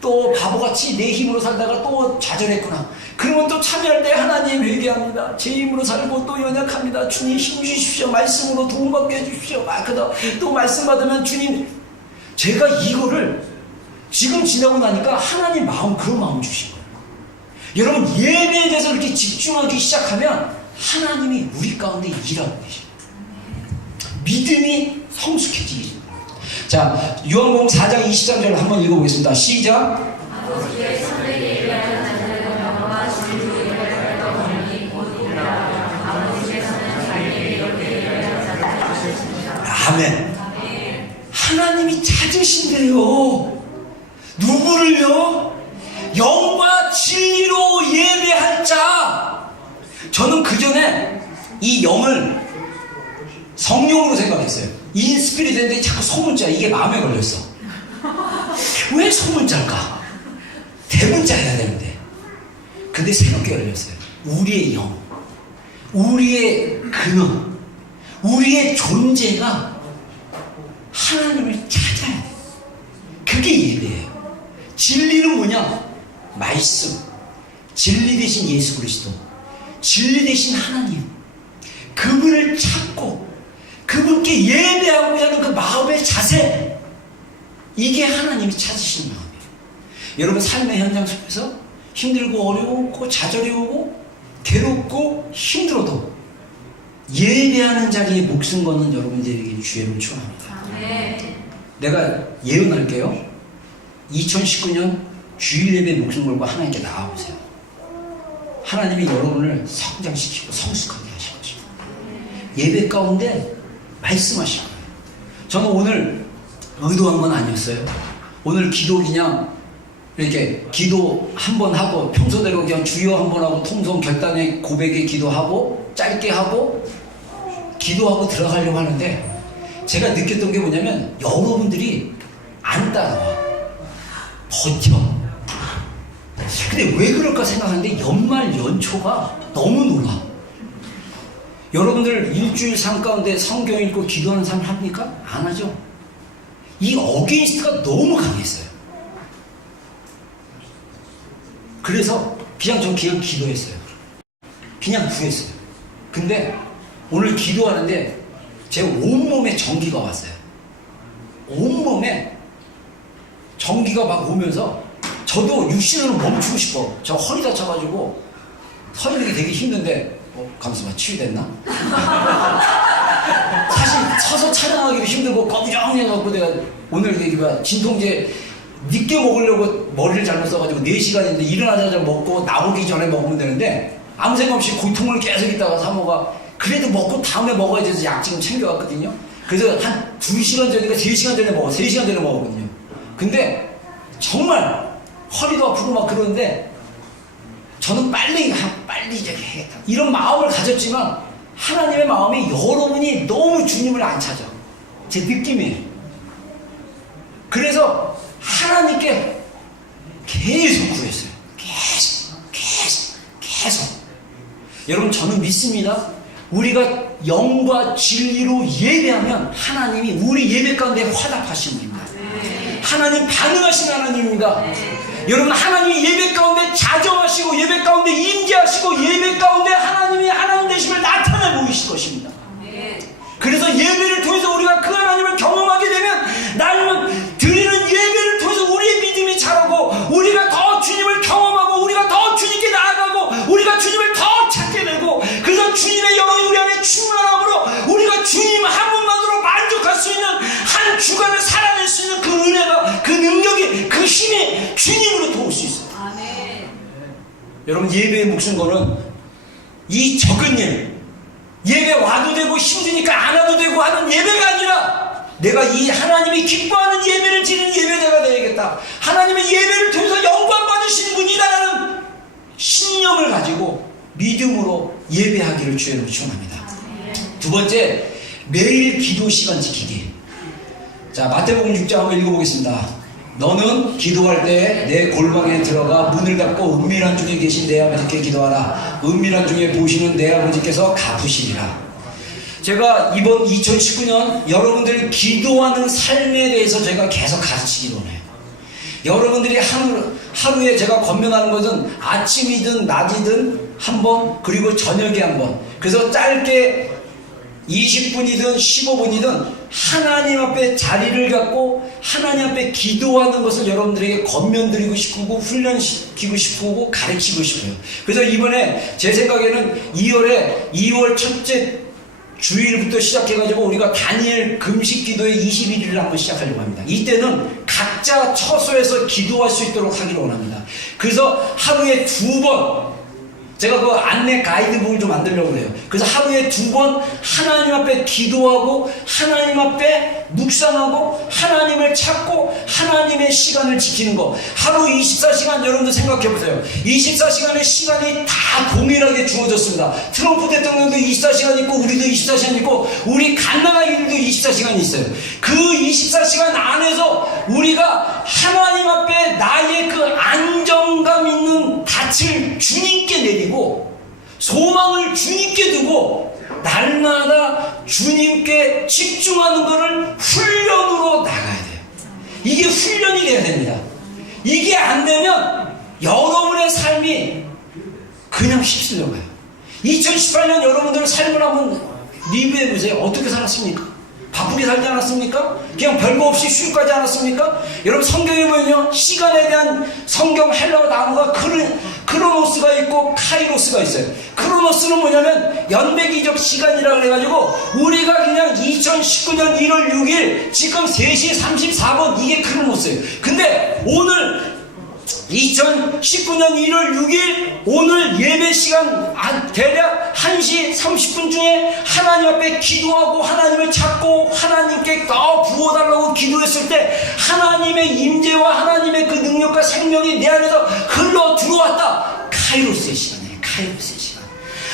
또 바보같이 내 힘으로 살다가 또 좌절했구나. 그러면 또 참여할 때 하나님 회개합니다. 제 힘으로 살고 또 연약합니다. 주님 힘 주십시오. 말씀으로 도움받게 해주십시오. 또 말씀 받으면 주님 제가 이거를 지금 지나고 나니까 하나님 마음 그런 마음 주신 거예요. 여러분 예배에 대해서 이렇게 집중하기 시작하면 하나님이 우리 가운데 일하고 계십니다. 믿음이 성숙해지기 시작합니다. 자, 요한복음 4장 23절을 한번 읽어보겠습니다. 시작. 아멘. 하나님이 찾으신대요. 누구를요? 영과 진리로 예배할 자. 저는 그 전에 이 영을 성령으로 생각했어요. 인스피리트인데 자꾸 소문자. 이게 마음에 걸렸어. 왜 소문자일까? 대문자 해야 되는데. 근데 새롭게 열렸어요. 우리의 영, 우리의 근원, 우리의 존재가 하나님을 찾아야 돼. 그게 예배예요. 진리는 뭐냐? 말씀, 진리 대신 예수 그리스도, 진리 대신 하나님, 그분을 찾고 그분께 예배하고자 하는 그 마음의 자세, 이게 하나님이 찾으시는 마음이에요. 여러분 삶의 현장 속에서 힘들고 어려우고 좌절이 오고 괴롭고 힘들어도 예배하는 자리에 목숨 거는 여러분들에게 주의를 축원합니다. 내가 예언할게요. 2019년 주일 예배 목숨 걸고 하나님께 나아오세요. 하나님이 여러분을 성장시키고 성숙하게 하실 것입니다. 예배 가운데 말씀하실 거예요. 저는 오늘 의도한 건 아니었어요. 오늘 기도 그냥 이렇게 기도 한 번 하고 평소대로 그냥 주여 한 번 하고 통성 결단의 고백의 기도하고 짧게 하고 기도하고 들어가려고 하는데 제가 느꼈던 게 뭐냐면 여러분들이 안 따라와. 버텨. 근데 왜 그럴까 생각하는데 연말 연초가 너무 놀라. 여러분들 일주일 삶 가운데 성경 읽고 기도하는 삶을 합니까? 안 하죠. 이 어게인스트가 너무 강했어요. 그래서 전 그냥 기도했어요. 그냥 구했어요. 근데 오늘 기도하는데 제 온몸에 전기가 왔어요. 온몸에 전기가 막 오면서 저도 육신으로 멈추고 싶어. 저 허리 다쳐가지고 서 있는 게 되게 힘든데 감수만 치유됐나? 사실 서서 촬영하기도 힘들고 거부정해갖고 내가 오늘 진통제 늦게 먹으려고 머리를 잘못 써가지고 4시간인데 일어나자마자 먹고 나오기 전에 먹으면 되는데 아무 생각 없이 고통을 계속 있다가 사모가 그래도 먹고 다음에 먹어야 돼서 약 지금 챙겨왔거든요. 그래서 한 2시간 전인가 3시간 전에 3시간 전에 먹었거든요. 근데 정말 허리도 아프고 막 그러는데 저는 빨리 이제 해야겠다 이런 마음을 가졌지만 하나님의 마음이 여러분이 너무 주님을 안 찾아. 제 느낌이에요. 그래서 하나님께 계속 구했어요. 계속. 여러분 저는 믿습니다. 우리가 영과 진리로 예배하면 하나님이 우리 예배 가운데 화답하신 분입니다. 하나님 반응하신 하나님입니다. 여러분 하나님이 예배 가운데 자정하시고 예배 가운데 임재하시고 예배 가운데 하나님이 하나님 되심을 나타내 보이실 것입니다. 그래서 예배를 통해서 우리가 그 하나님을 경험하게 되면 나는 드리는 예배를 통해서 우리의 믿음이 자라고 우리가 더 주님을 경험하고 우리가 더 주님께 나아가고 우리가 주님을 더 찾게 되고 그래서 주님의 영이 우리 안에 충만함으로 우리가 주님 한 분만으로 만족할 수 있는 한 주간을 살아낼 수 있는 그 은혜가 그 능력이 그 힘이 주님으로 도울 수 있어요. 아멘. 여러분 예배의 몫인 거는 이 적은 일 예배 와도 되고 힘드니까 안 와도 되고 하는 예배가 아니라 내가 이 하나님이 기뻐하는 예배를 드리는 예배자가 되야겠다. 하나님의 예배를 통해서 영광 받으시는 분이다라는 신념을 가지고 믿음으로 예배하기를 주의로 축원합니다. 두 번째, 매일 기도 시간 지키기. 자, 마태복음 6장 한번 읽어보겠습니다. 너는 기도할 때 내 골방에 들어가 문을 닫고 은밀한 중에 계신 내 아버지께 기도하라. 은밀한 중에 보시는 내 아버지께서 갚으시리라. 제가 이번 2019년 여러분들이 기도하는 삶에 대해서 제가 계속 가르치기로 해요. 여러분들이 하루에 제가 권면하는 것은 아침이든 낮이든 한 번, 그리고 저녁에 한 번. 그래서 짧게 20분이든 15분이든 하나님 앞에 자리를 갖고 하나님 앞에 기도하는 것을 여러분들에게 권면드리고 싶고 훈련시키고 싶고 가르치고 싶어요. 그래서 이번에 제 생각에는 2월 첫째 주일부터 시작해가지고 우리가 다니엘 금식 기도의 21일을 한번 시작하려고 합니다. 이때는 각자 처소에서 기도할 수 있도록 하기를 원합니다. 그래서 하루에 2번 제가 그 안내 가이드북을 좀 만들려고 해요. 그래서 하루에 2번 하나님 앞에 기도하고 하나님 앞에 묵상하고 하나님을 찾고 하나님의 시간을 지키는 거. 하루 24시간 여러분들 생각해 보세요. 24시간의 시간이 다 동일하게 주어졌습니다. 트럼프 대통령도 24시간 있고 우리도 24시간 있고 우리 갓나가이들도 24시간이 있어요. 그 24시간 안에서 우리가 하나님 앞에 나의 그 안정감 있는 닻을 주님께 내리고 소망을 주님께 두고 날마다 주님께 집중하는 것을 훈련으로 나가야 돼요. 이게 훈련이 돼야 됩니다. 이게 안 되면 여러분의 삶이 그냥 휩쓸려 가요. 2018년 여러분들 삶을 한번 리뷰해 보세요. 어떻게 살았습니까? 바쁘게 살지 않았습니까? 그냥 별거 없이 쉬고 가지 않았습니까? 여러분 성경에 보면요 시간에 대한 성경 헬라어 단어가 크로노스가 있고 카이로스가 있어요. 크로노스는 뭐냐면 연대기적 시간이라고 해가지고 우리가 그냥 2019년 1월 6일 지금 3시 34분 이게 크로노스예요. 근데 오늘 2019년 1월 6일 오늘 예배 시간 대략 1시 30분 중에 하나님 앞에 기도하고 하나님을 찾고 하나님께 더 부어달라고 기도했을 때 하나님의 임재와 하나님의 그 능력과 생명이 내 안에서 흘러 들어왔다. 카이로스의 시간이에요. 카이로스의 시간.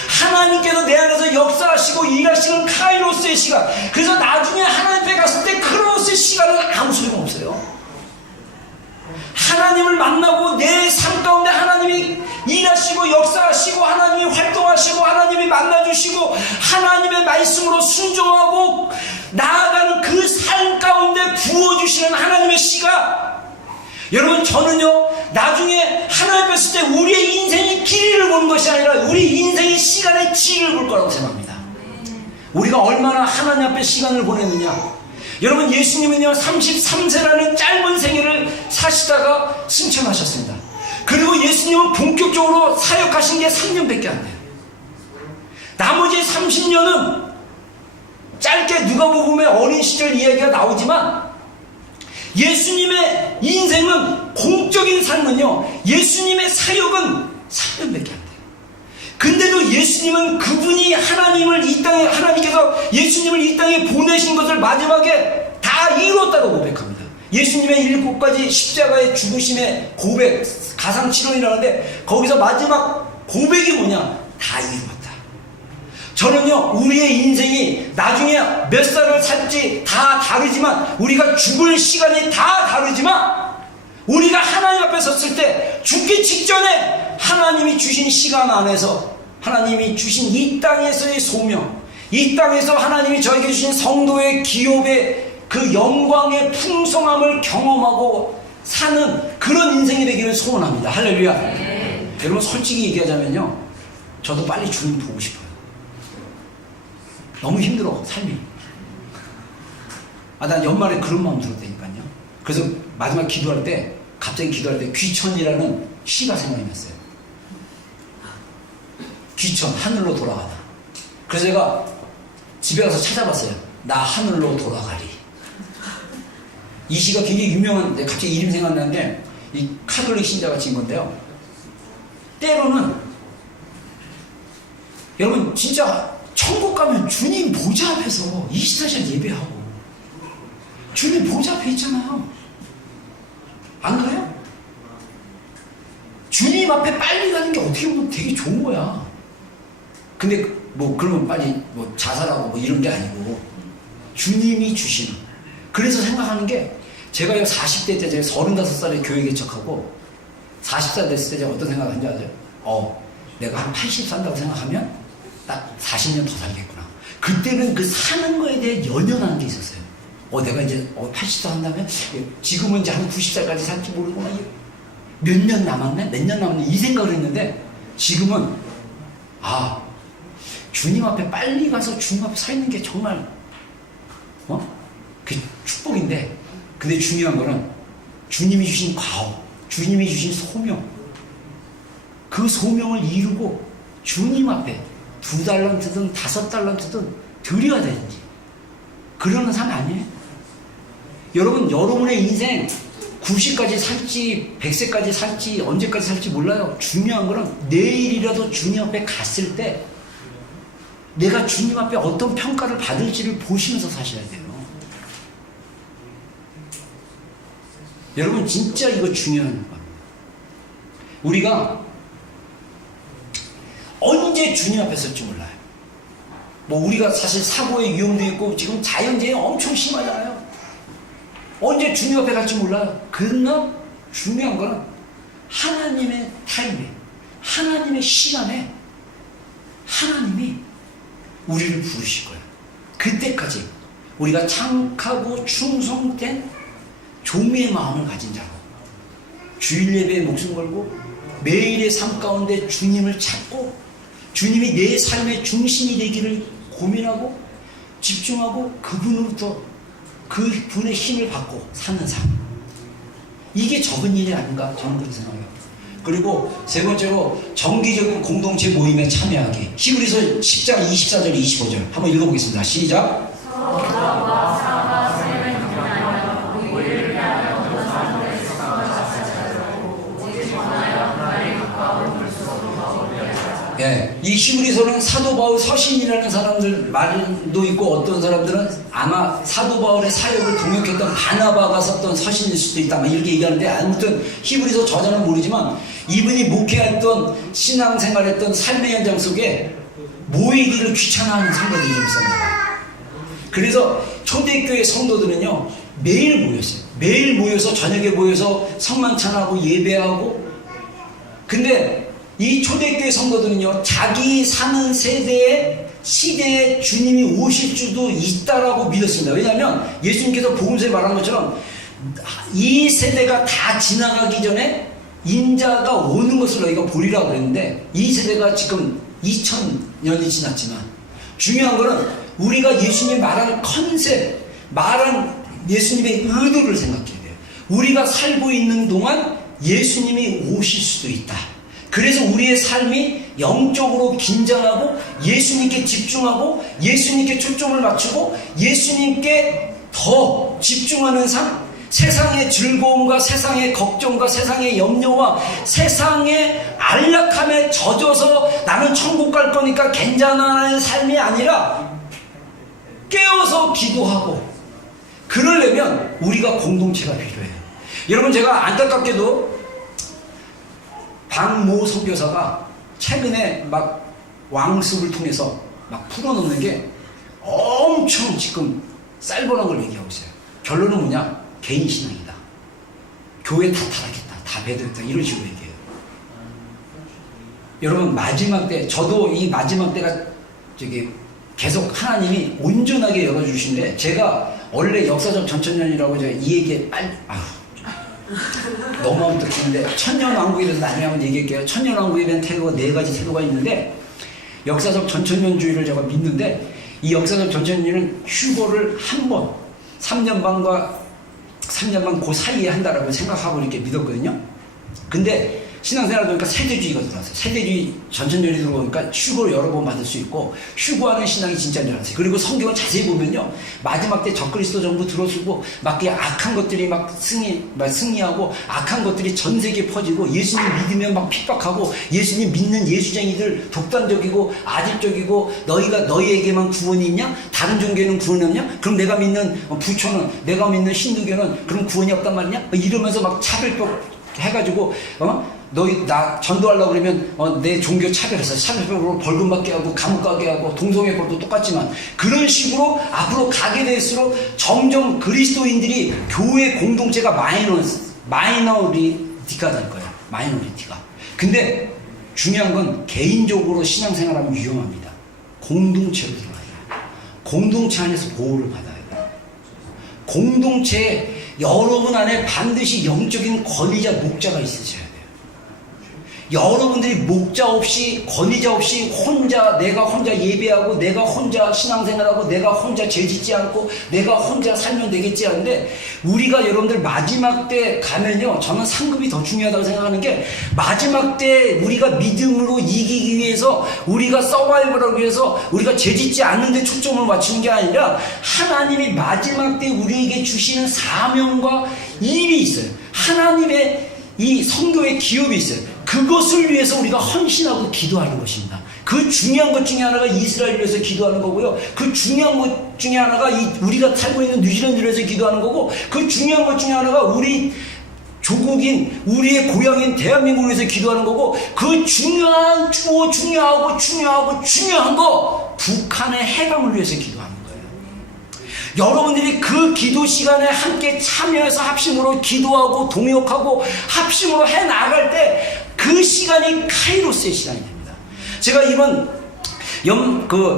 하나님께서 내 안에서 역사하시고 일하시는 카이로스의 시간. 그래서 나중에 하나님 앞에 갔을 때 크로노스의 시간은 아무 소용 없어요. 하나님을 만나고 내 삶 가운데 하나님이 일하시고 역사하시고 하나님이 활동하시고 하나님이 만나주시고 하나님의 말씀으로 순종하고 나아가는 그 삶 가운데 부어주시는 하나님의 시간. 여러분 저는요 나중에 하나님 뵀을 때 우리의 인생의 길이를 보는 것이 아니라 우리 인생의 시간의 질을 볼 거라고 생각합니다. 우리가 얼마나 하나님 앞에 시간을 보냈느냐. 여러분 예수님은요 33세라는 짧은 생애를 사시다가 승천하셨습니다. 그리고 예수님은 본격적으로 사역하신 게 3년밖에 안 돼요. 나머지 30년은 짧게 누가복음의 어린 시절 이야기가 나오지만 예수님의 인생은 공적인 삶은요 예수님의 사역은 3년밖에 안 돼요. 근데도 예수님은 그분이 하나님께서 예수님을 이 땅에 보내신 것을 마지막에 다 이루었다고 고백합니다. 예수님의 7가지 십자가의 죽으심의 고백, 가상치론이라는데 거기서 마지막 고백이 뭐냐? 다 이루었다. 저는요, 우리의 인생이 나중에 몇 살을 살지 다 다르지만, 우리가 죽을 시간이 다 다르지만, 우리가 하나님 앞에 섰을 때 죽기 직전에 하나님이 주신 시간 안에서, 하나님이 주신 이 땅에서의 소명, 이 땅에서 하나님이 저에게 주신 성도의 기업의 그 영광의 풍성함을 경험하고 사는 그런 인생이 되기를 소원합니다. 할렐루야. 네. 여러분, 솔직히 얘기하자면요, 저도 빨리 주님 보고 싶어요. 너무 힘들어, 삶이. 난 연말에 그런 마음 들었다니까요. 그래서 마지막 기도할 때, 갑자기 기도할 때 귀천이라는 시가 생각이 났어요. 귀천, 하늘로 돌아가다. 그래서 제가 집에 가서 찾아봤어요. 나 하늘로 돌아가리. 이 시가 굉장히 유명한데, 갑자기 이름 생각나는데, 이 카톨릭 신자가 지은 건데요. 때로는 여러분, 진짜 천국 가면 주님 보좌 앞에서 24시간 예배하고, 주님 보좌 앞에 있잖아요. 안 가요? 주님 앞에 빨리 가는 게 어떻게 보면 되게 좋은 거야. 근데 뭐 그러면 빨리 뭐 자살하고 뭐 이런 게 아니고, 주님이 주시는. 그래서 생각하는 게, 제가 40대 때, 제가 35살에 교회 개척하고 40살 됐을 때 제가 어떤 생각을 한지 아세요? 내가 한 80 산다고 생각하면 딱 40년 더 살겠구나. 그때는 그 사는 거에 대해 연연하는 게 있었어요. 내가 이제 80살 한다면 지금은 이제 한 90살까지 살지 모르구나. 몇 년 남았네? 몇 년 남았네? 이 생각을 했는데, 지금은 주님 앞에 빨리 가서 주님 앞에 서 있는 게 정말 그 축복인데, 근데 중요한 거는 주님이 주신 과업, 주님이 주신 소명, 그 소명을 이루고 주님 앞에 2달란트든 5달란트든 드려야 되는지, 그러는 삶 아니에요? 여러분, 여러분의 인생 90까지 살지 100세까지 살지 언제까지 살지 몰라요. 중요한 거는 내일이라도 주님 앞에 갔을 때 내가 주님 앞에 어떤 평가를 받을지를 보시면서 사셔야 돼요. 여러분, 진짜 이거 중요한 겁니다. 우리가 언제 주님 앞에 설지 몰라요. 뭐 우리가 사실 사고의 위험도 있고 지금 자연재해 엄청 심하잖아요. 언제 주님 앞에 갈지 몰라요. 그러나 중요한 거는 하나님의 타임에, 하나님의 시간에 하나님이 우리를 부르실 거예요. 그때까지 우리가 창하고 충성된 종의 마음을 가진 자로 주일 예배에 목숨 걸고 매일의 삶 가운데 주님을 찾고 주님이 내 삶의 중심이 되기를 고민하고 집중하고 그분으로부터 그분의 힘을 받고 사는 삶, 이게 적은 일이 아닌가 저는 그렇게 생각해요. 그리고 세 번째로 정기적인 공동체 모임에 참여하기. 히브리서 10장 24절 25절 한번 읽어보겠습니다. 시작. 예, 이 히브리서는 사도 바울 서신이라는 사람들 말도 있고, 어떤 사람들은 아마 사도 바울의 사역을 동역했던 바나바가 썼던 서신일 수도 있다, 이렇게 얘기하는데, 아무튼 히브리서 저자는 모르지만 이분이 목회했던 신앙생활했던 삶의 현장 속에 모이기를 귀찮아하는 성도들이 좀 있었습니다. 그래서 초대교회 성도들은요 매일 모였어요. 매일 모여서 저녁에 모여서 성만찬하고 예배하고. 근데 이 초대교회 성도들은요, 자기 사는 세대에, 시대에 주님이 오실 줄도 있다라고 믿었습니다. 왜냐하면 예수님께서 복음서에 말한 것처럼 이 세대가 다 지나가기 전에 인자가 오는 것을 너희가 보리라고 그랬는데, 이 세대가 지금 2000년이 지났지만, 중요한 거는 우리가 예수님이 말한 컨셉, 말한 예수님의 의도를 생각해야 돼요. 우리가 살고 있는 동안 예수님이 오실 수도 있다. 그래서 우리의 삶이 영적으로 긴장하고 예수님께 집중하고 예수님께 초점을 맞추고 예수님께 더 집중하는 삶, 세상의 즐거움과 세상의 걱정과 세상의 염려와 세상의 안락함에 젖어서 나는 천국 갈 거니까 괜찮아하는 삶이 아니라 깨어서 기도하고, 그러려면 우리가 공동체가 필요해요. 여러분, 제가 안타깝게도 박모 선교사가 최근에 막 왕습을 통해서 막 풀어놓는 게 엄청 지금 쌀벌한 걸 얘기하고 있어요. 결론은 뭐냐? 개인 신앙이다. 교회 다 타락했다. 다 배도했다. 이런 식으로 얘기해요. 여러분, 마지막 때, 저도 이 마지막 때가 계속 하나님이 온전하게 열어주신데, 제가 원래 역사적 전천년이라고 제가 이 얘기에 너무 하면 듣는데, 천년왕국에 대해서 나중에 한번 얘기할게요. 천년왕국에 대한 태도가 4가지 태도가 있는데, 역사적 전천년주의를 제가 믿는데, 이 역사적 전천년은 휴거를 한 번, 3년 반과 3년 반 그 사이에 한다라고 생각하고 이렇게 믿었거든요. 근데 신앙생활 보니까 세대주의가 들어왔어요. 세대주의 전천년이 들어오니까 휴거를 여러 번 받을 수 있고, 휴거하는 신앙이 진짜인 줄 알았어요. 그리고 성경을 자세히 보면요, 마지막 때 적그리스도 정부 들어서고 막 그냥 악한 것들이 막 승리하고 악한 것들이 전 세계에 퍼지고, 예수님 믿으면 막 핍박하고, 예수님 믿는 예수쟁이들 독단적이고 아집적이고, 너희에게만 구원이 있냐? 다른 종교에는 구원이 없냐? 그럼 내가 믿는 부처는, 내가 믿는 힌두교는 그럼 구원이 없단 말이냐? 이러면서 막 차별법 해가지고 너희 나 전도하려고 그러면 내 종교 차별해서 차별법으로 벌금 받게 하고 감옥 가게 하고, 동성애법도 똑같지만 그런 식으로 앞으로 가게 될수록 점점 그리스도인들이 교회 공동체가 마이너리티가 될 거예요. 마이너리티가. 근데 중요한 건 개인적으로 신앙생활하면 위험합니다. 공동체로 들어가야 돼요. 공동체 안에서 보호를 받아야 돼요. 공동체에 여러분 안에 반드시 영적인 권위자, 목자가 있으셔야 돼요. 여러분들이 목자 없이, 권위자 없이 내가 혼자 예배하고, 내가 혼자 신앙생활하고, 내가 혼자 죄짓지 않고, 내가 혼자 살면 되겠지 하는데, 우리가 여러분들 마지막 때 가면요, 저는 상급이 더 중요하다고 생각하는 게, 마지막 때 우리가 믿음으로 이기기 위해서, 우리가 서바이벌하기 위해서 우리가 죄짓지 않는 데 초점을 맞추는 게 아니라, 하나님이 마지막 때 우리에게 주시는 사명과 일이 있어요. 하나님의 이 성도의 기업이 있어요. 그것을 위해서 우리가 헌신하고 기도하는 것입니다. 그 중요한 것 중에 하나가 이스라엘을 위해서 기도하는 거고요. 그 중요한 것 중에 하나가 우리가 살고 있는 뉴질랜드를 위해서 기도하는 거고, 그 중요한 것 중에 하나가 우리 조국인, 우리의 고향인 대한민국을 위해서 기도하는 거고, 그 중요한 중요한 거, 북한의 해방을 위해서 기도하는 거예요. 여러분들이 그 기도 시간에 함께 참여해서 합심으로 기도하고 동역하고 합심으로 해나갈 때, 그 시간이 카이로스의 시간이 됩니다. 제가 이번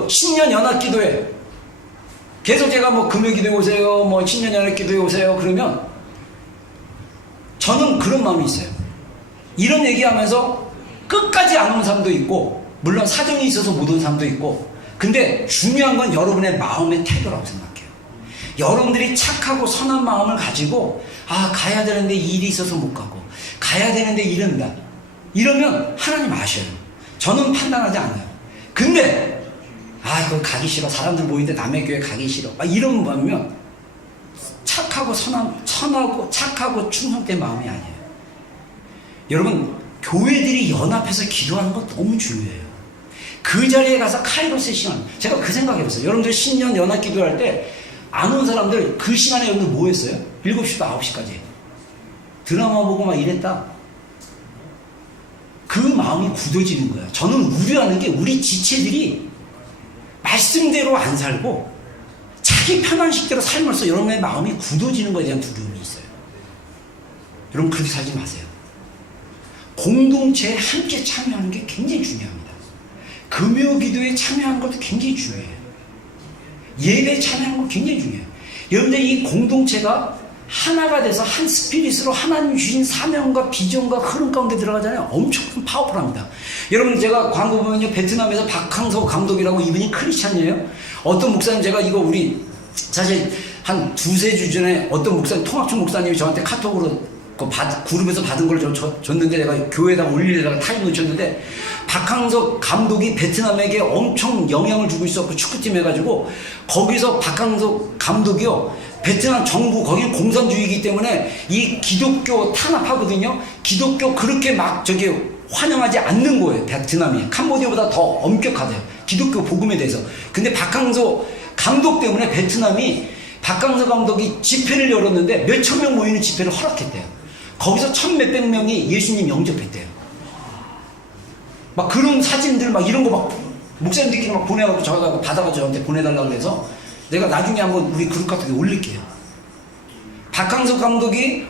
신년 연합 기도회, 계속 제가 금요 기도에 오세요, 신년 연합 기도에 오세요 그러면 저는 그런 마음이 있어요. 이런 얘기하면서 끝까지 안 온 사람도 있고, 물론 사정이 있어서 못 온 사람도 있고, 근데 중요한 건 여러분의 마음의 태도라고 생각해요. 여러분들이 착하고 선한 마음을 가지고, 가야 되는데 일이 있어서 못 가고, 가야 되는데 이런다, 이러면 하나님 아셔요. 저는 판단하지 않아요. 근데 이거 가기 싫어, 사람들 모이는데 남의 교회 가기 싫어, 이런 마음이면 착하고 착하고 충성된 마음이 아니에요. 여러분, 교회들이 연합해서 기도하는 거 너무 중요해요. 그 자리에 가서 카이로스의 시간, 제가 그 생각해봤어요. 여러분들 신년 연합 기도할 때 안 온 사람들 그 시간에 여러분들 뭐 했어요? 7시부터 9시까지 드라마 보고 막 이랬다. 그 마음이 굳어지는 거예요. 저는 우려하는 게, 우리 지체들이 말씀대로 안 살고 자기 편한 식대로 살면서 여러분의 마음이 굳어지는 것에 대한 두려움이 있어요. 여러분, 그렇게 살지 마세요. 공동체에 함께 참여하는 게 굉장히 중요합니다. 금요 기도에 참여하는 것도 굉장히 중요해요. 예배에 참여하는 거 굉장히 중요해요. 여러분들, 이 공동체가 하나가 돼서 한 스피릿으로 하나님 주신 사명과 비전과 흐름 가운데 들어가잖아요. 엄청 파워풀합니다. 여러분, 제가 광고 보면요, 베트남에서 박항서 감독이라고, 이분이 크리스찬이에요. 어떤 목사님, 제가 사실 한 2-3주 전에 어떤 목사님, 통합청 목사님이 저한테 카톡으로 그룹에서 받은 걸 줬는데, 내가 교회에다 올리려다가 타임 놓쳤는데, 박항석 감독이 베트남에게 엄청 영향을 주고 있었고, 축구팀 해가지고, 거기서 박항석 감독이요, 베트남 정부, 거기는 공산주의이기 때문에 이 기독교 탄압하거든요. 기독교 그렇게 막 환영하지 않는 거예요. 베트남이 캄보디아보다 더 엄격하대요, 기독교 복음에 대해서. 근데 박항서 감독 때문에 베트남이, 박항서 감독이 집회를 열었는데 몇천 명 모이는 집회를 허락했대요. 거기서 1,000몇백 명이 예수님 영접했대요. 막 그런 사진들 막 이런 거 막 목사님들끼리 막 보내가지고 저하고 받아가지고 저한테 보내달라고 해서 내가 나중에 한번 우리 그룹 같은 데 올릴게요. 박항석 감독이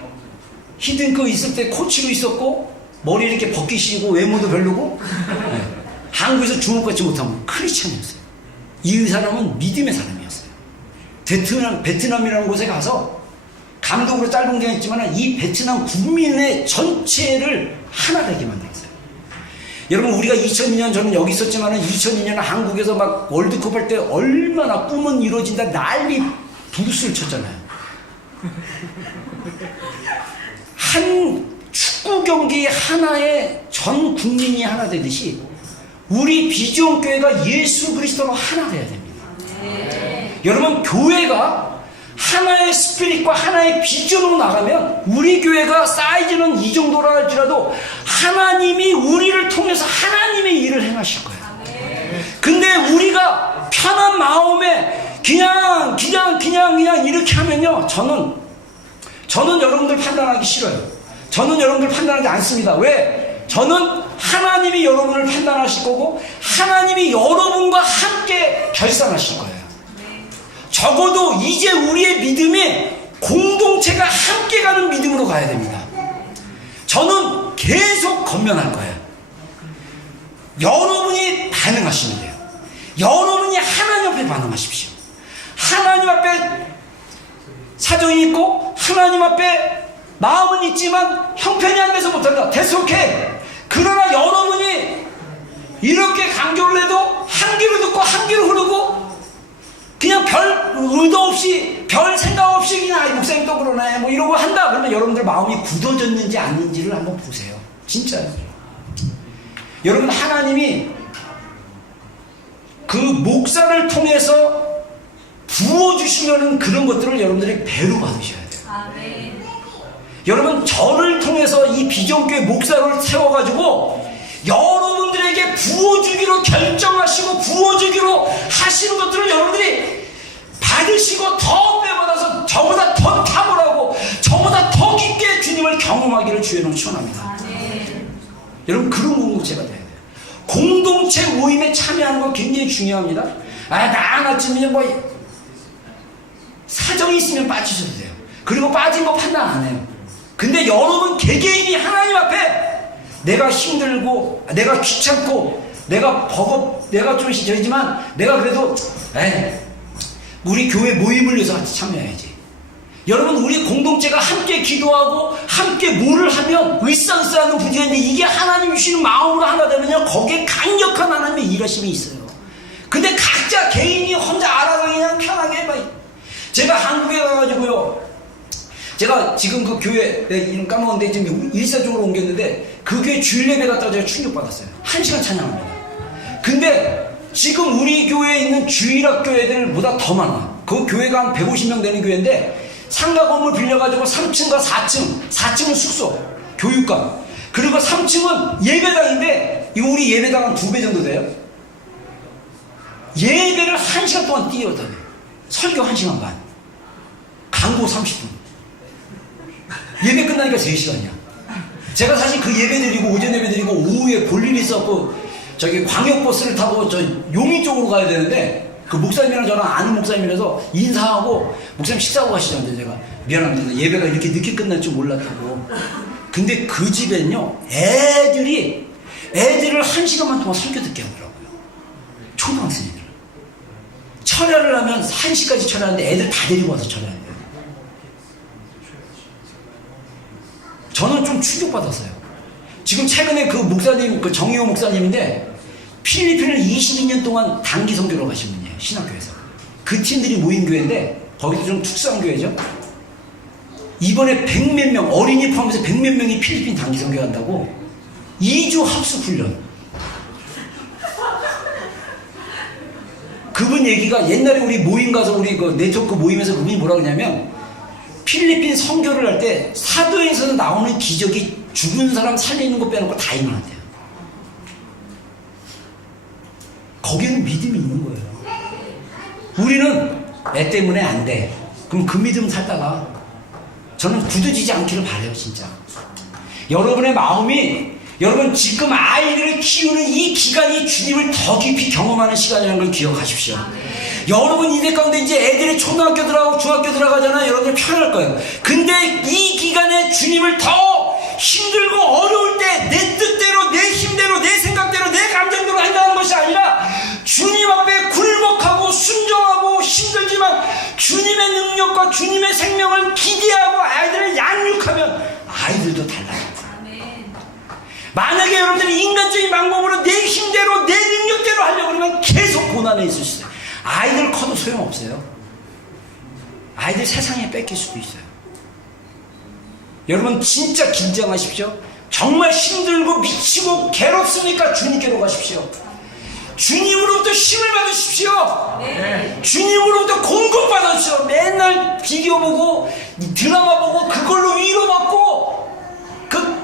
히든크 있을 때 코치로 있었고 머리 이렇게 벗기시고 외모도 별로고 네. 한국에서 주목받지 못한 크리스찬이었어요. 이 사람은 믿음의 사람이었어요. 베트남이라는 곳에 가서 감독으로 짧은 기간 있지만 이 베트남 국민의 전체를 하나 되게 만들었어요. 여러분 우리가 2002년 저는 여기 있었지만 2002년 한국에서 막 월드컵 할 때 얼마나 꿈은 이루어진다 난리 부스를 쳤잖아요. 한 축구 경기 하나에 전 국민이 하나 되듯이 우리 비전교회가 예수 그리스도로 하나 돼야 됩니다. 여러분 교회가 하나의 스피릿과 하나의 비전으로 나가면 우리 교회가 사이즈는 이 정도라 할지라도 하나님이 우리를 통해서 하나님의 일을 행하실 거예요. 근데 우리가 편한 마음에 그냥 이렇게 하면요 저는 여러분들 판단하기 싫어요. 저는 여러분들 판단하지 않습니다. 왜? 저는 하나님이 여러분을 판단하실 거고 하나님이 여러분과 함께 결산하실 거예요. 적어도 이제 우리의 믿음이 공동체가 함께 가는 믿음으로 가야 됩니다. 저는 계속 건면할 거예요. 여러분이 반응하시면 돼요. 여러분이 하나님 앞에 반응하십시오. 하나님 앞에 사정이 있고 하나님 앞에 마음은 있지만 형편이 안 돼서 못한다. That's okay. 그러나 여러분이 이렇게 강조를 해도 한 귀로 듣고 한 귀로 흐르고 그냥 별 의도 없이 별 생각 없이 그냥 목사님 또 그러네 뭐 이러고 한다. 그러면 여러분들 마음이 굳어졌는지 아닌지를 한번 보세요. 진짜요. 여러분 하나님이 그 목사를 통해서 부어주시려는 그런 것들을 여러분들이 배로 받으셔야 돼요. 아멘. 여러분 저를 통해서 이 비전교회 목사를 세워가지고 여러분들에게 부어주기로 결정하시고 부어주기로 하시는 것들을 여러분들이 받으시고 더 빼받아서 저보다 더 탁월하고 저보다 더 깊게 주님을 경험하기를 주의로 축원합니다. 여러분 그런 공동체가 돼야 돼요. 공동체 모임에 참여하는 거 굉장히 중요합니다. 나 하나쯤이면 뭐 사정이 있으면 빠지셔도 돼요. 그리고 빠진 거 판단 안 해요. 근데 여러분 개개인이 하나님 앞에 내가 힘들고 내가 귀찮고 내가 내가 좀 저지만 내가 그래도 우리 교회 모임을 위해서 같이 참여해야지. 여러분 우리 공동체가 함께 기도하고 함께 뭐를 하면 을상스라는 부지가 있는데 이게 하나님 주시는 마음으로 하나 되면요 거기에 강력한 하나님의 일하심이 있어요. 근데 각자 개인이 혼자 알아서 그냥 편하게 제가 한국에 가가지고요 제가 지금 그 교회 내 이름 까먹었는데 지금 일사적으로 옮겼는데 그 교회 주일 예배 갔다가 제가 충격받았어요. 1시간 찬양합니다. 근데 지금 우리 교회에 있는 주일학 교회들보다 더 많아. 그 교회가 한 150명 되는 교회인데 상가 건물 빌려가지고 3층과 4층은 숙소 교육관 그리고 3층은 예배당인데 이거 우리 예배당 한 2배 정도 돼요. 예배를 1시간 동안 뛰어다녀요. 설교 1시간 반 강도 30분 예배 끝나니까 3시간이야. 제가 사실 그 예배 드리고 오전 예배 드리고 오후에 볼일이 있었고 저기 광역버스를 타고 저 용인 쪽으로 가야 되는데 그 목사님이랑 저랑 아는 목사님이라서 인사하고 목사님 식사하고 가시죠. 제가 미안합니다. 예배가 이렇게 늦게 끝날 줄 몰랐다고. 근데 그 집엔요 애들을 1시간만 동안 설교 듣게 하더라고요. 초등학생들 철야를 하면 1시까지 철야하는데 애들 다 데리고 와서 철야해요. 저는 좀 충격받았어요. 지금 최근에 그 목사님, 그 정의호 목사님인데 필리핀을 22년 동안 단기 선교로 가신 분이에요. 신학교에서. 그 팀들이 모인 교회인데 거기도 좀 특수한 교회죠. 이번에 100몇 명, 어린이 포함해서 100몇 명이 필리핀 단기 선교 한다고 2주 합숙 훈련. 그분 얘기가 옛날에 우리 모임 가서 우리 그 네트워크 모임에서 그분이 뭐라 그러냐면 필리핀 선교를 할 때 사도행전에서 나오는 기적이 죽은 사람 살리는 거 빼놓고 다 일어났대요. 거기는 믿음이 있는 거예요. 우리는 애 때문에 안 돼. 그럼 그 믿음 살다가 저는 굳어지지 않기를 바라요. 진짜 여러분의 마음이 여러분 지금 아이들을 키우는 이 기간이 주님을 더 깊이 경험하는 시간이라는 걸 기억하십시오. 여러분 이들 가운데 이제 애들이 초등학교 들어가고 중학교 들어가잖아요. 여러분들 편할 거예요. 근데 이 기간에 주님을 더 힘들고 어려울 때 내 뜻대로 내 힘대로 내 생각대로 내 감정대로 한다는 것이 아니라 주님 앞에 굴복하고 순종하고 힘들지만 주님의 능력과 주님의 생명을 기대하고 아이들을 양육하면 아이들도 달라요. 만약에 여러분들이 인간적인 방법으로 내 힘대로 내 능력대로 하려고 그러면 계속 고난에 있을 수 있어요. 아이들 커도 소용없어요. 아이들 세상에 뺏길 수도 있어요. 여러분 진짜 긴장하십시오. 정말 힘들고 미치고 괴롭으니까 주님께로 가십시오. 주님으로부터 힘을 받으십시오. 주님으로부터 공급받으십시오. 맨날 비디오 보고 드라마 보고 그걸로 위로받고 그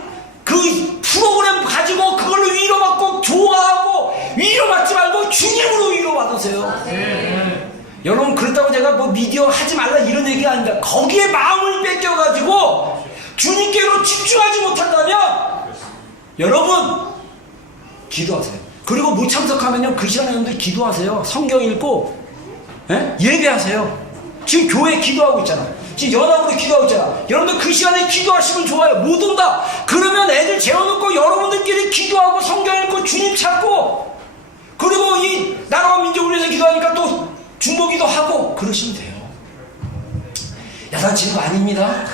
프로그램 가지고 그걸로 위로받고 좋아하고 위로받지 말고 주님으로 위로받으세요. 여러분 그렇다고 제가 뭐 미디어 하지 말라 이런 얘기가 아닙니다. 거기에 마음을 뺏겨가지고 주님께로 집중하지 못한다면 여러분 기도하세요. 그리고 못 참석하면요 그 시간에 여러분들 기도하세요. 성경 읽고 예배하세요. 지금 교회 기도하고 있잖아요. 지금 연합으로 기도하고 있잖아. 여러분들 그 시간에 기도하시면 좋아요. 못 온다 그러면 애들 재워놓고 여러분들끼리 기도하고 성경 읽고 주님 찾고 그리고 이 나라와 민족을 위해서 기도하니까 또 중보기도 하고 그러시면 돼요. 야단치는 거 아닙니다.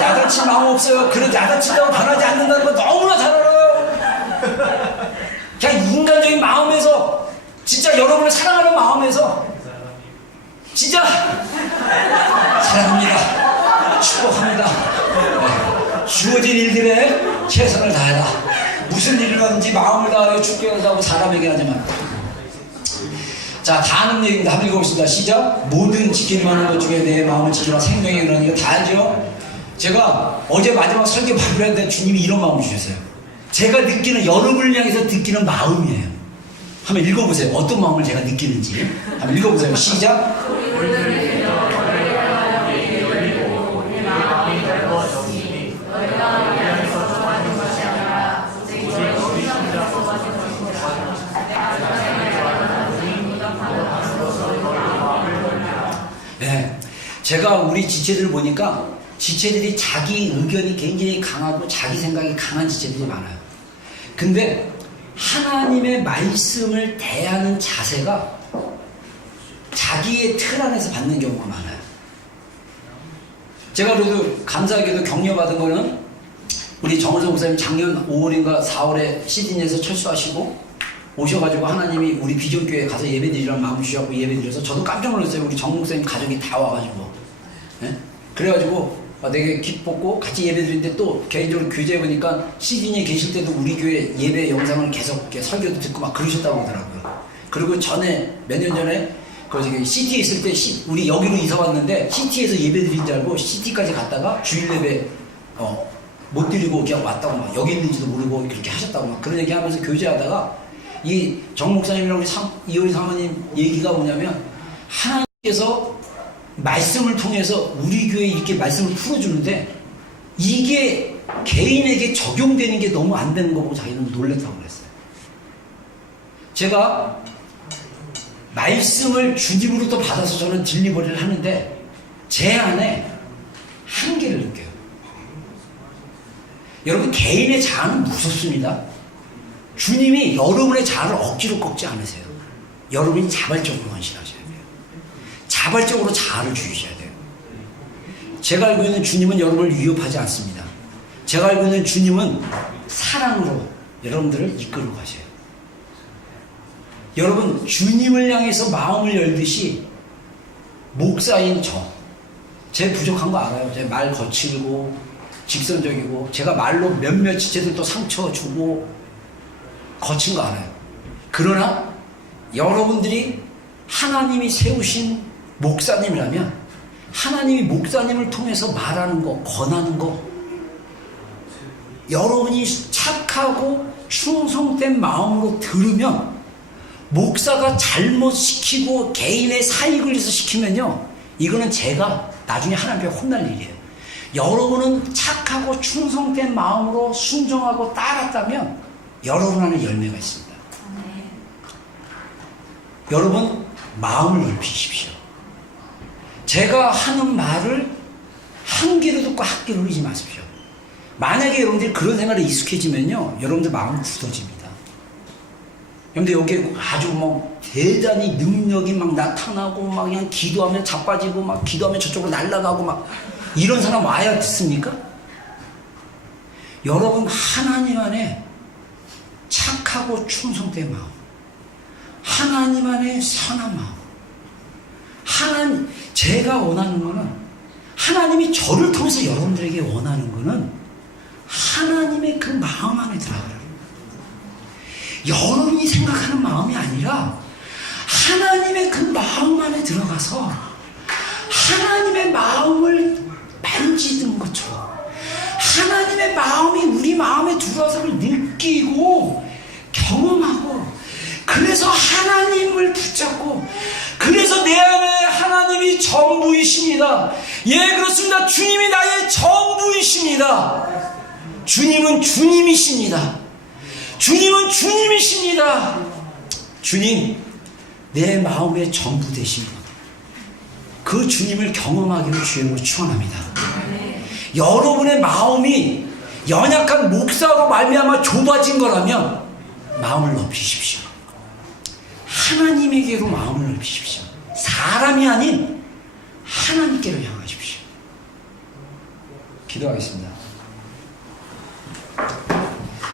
야단칠 마음 없어요. 그런 야단친다고 변하지 않는다는 거 너무나 잘 알아요. 그냥 인간적인 마음에서 진짜 여러분을 사랑하는 마음에서 진짜 사랑합니다. 축복합니다. 주어진 일들에 최선을 다해라. 무슨 일을 하든지 마음을 다하여 죽게 한다고 사람에게 하지만 자, 다 아는 얘기입니다. 한번 읽어보겠습니다. 시작. 모든 지키기만 하는 것 중에 내 마음을 지키라. 생명이 그러는 거 다 알죠? 제가 어제 마지막 설교 발표했는데 주님이 이런 마음을 주셨어요. 제가 느끼는 여러분을 향해서 느끼는 마음이에요. 한번 읽어보세요. 어떤 마음을 제가 느끼는지 한번 읽어보세요. 시작. 네, 제가 우리 지체들 보니까 지체들이 자기 의견이 굉장히 강하고 자기 생각이 강한 지체들이 많아요. 근데 하나님의 말씀을 대하는 자세가 자기의 틀 안에서 받는 경우가 많아요. 제가 그래도 감사하게도 격려받은 거는 우리 정은성 목사님 작년 5월인가 4월에 시드니에서 철수하시고 오셔가지고 하나님이 우리 비전교회에 가서 예배드리라는 마음 주셔서 예배드려서 저도 깜짝 놀랐어요. 우리 정 목사님 가족이 다 와가지고 그래가지고 되게 기뻤고 같이 예배드리는데 또 개인적으로 교제해보니까 시드니에 계실 때도 우리 교회 예배 영상을 계속 이렇게 설교도 듣고 막 그러셨다고 하더라고요. 그리고 전에 몇 년 전에 그 저기 CT에 있을 때 우리 여기로 이사 왔는데 CT에서 예배드린 줄 알고 CT까지 갔다가 주일 예배 못 드리고 그냥 왔다고 막 여기 있는지도 모르고 그렇게 하셨다고 막 그런 얘기하면서 교제하다가 이 정 목사님이랑 우리 이효리 사모님 얘기가 뭐냐면 하나님께서 말씀을 통해서 우리 교회에 이렇게 말씀을 풀어주는데 이게 개인에게 적용되는 게 너무 안 되는 거 보고 자기는 놀랬다고 그랬어요. 제가 말씀을 주님으로부터 받아서 저는 딜리버리를 하는데 제 안에 한계를 느껴요. 여러분 개인의 자아는 무섭습니다. 주님이 여러분의 자아를 억지로 꺾지 않으세요. 여러분이 자발적으로 헌신하셔야 돼요. 자발적으로 자아를 주셔야 돼요. 제가 알고 있는 주님은 여러분을 위협하지 않습니다. 제가 알고 있는 주님은 사랑으로 여러분들을 이끌어 가셔요. 여러분 주님을 향해서 마음을 열듯이 목사인 제 부족한 거 알아요. 제 말 거칠고 직선적이고 제가 말로 몇몇 지체들도 상처 주고 거친 거 알아요. 그러나 여러분들이 하나님이 세우신 목사님이라면 하나님이 목사님을 통해서 말하는 거, 권하는 거 여러분이 착하고 충성된 마음으로 들으면 목사가 잘못 시키고 개인의 사익을 위해서 시키면요 이거는 제가 나중에 하나님 앞에 혼날 일이에요. 여러분은 착하고 충성된 마음으로 순종하고 따랐다면 여러분 안에 열매가 있습니다. 여러분 마음을 넓히십시오. 제가 하는 말을 한 귀로 듣고 한 귀로 흘리지 마십시오. 만약에 여러분들이 그런 생활에 익숙해지면요, 여러분들 마음은 굳어집니다. 여러분들 여기 아주 뭐 대단히 능력이 막 나타나고 막 그냥 기도하면 자빠지고 막 기도하면 저쪽으로 날아가고 막 이런 사람 와야 듣습니까? 여러분 하나님 안에 착하고 충성된 마음, 하나님 안에 선한 마음, 제가 원하는 거는, 하나님이 저를 통해서 여러분들에게 원하는 거는 하나님의 그 마음 안에 들어가라는 거예요. 여러분이 생각하는 마음이 아니라 하나님의 그 마음 안에 들어가서 하나님의 마음을 만지는 것처럼 하나님의 마음이 우리 마음에 들어와서 느끼고 경험하고, 그래서 하나님을 붙잡고, 그래서 내 안에 하나님이 전부이십니다. 예, 그렇습니다. 주님이 나의 전부이십니다. 주님은 주님이십니다. 주님은 주님이십니다. 주님, 내 마음의 전부 되십니다. 그 주님을 경험하기를 주님으로 축원합니다. 여러분의 마음이 연약한 목사로 말미암아 좁아진 거라면 마음을 넓히십시오. 하나님에게로 마음을 넓히십시오. 사람이 아닌 하나님께로 향하십시오. 기도하겠습니다.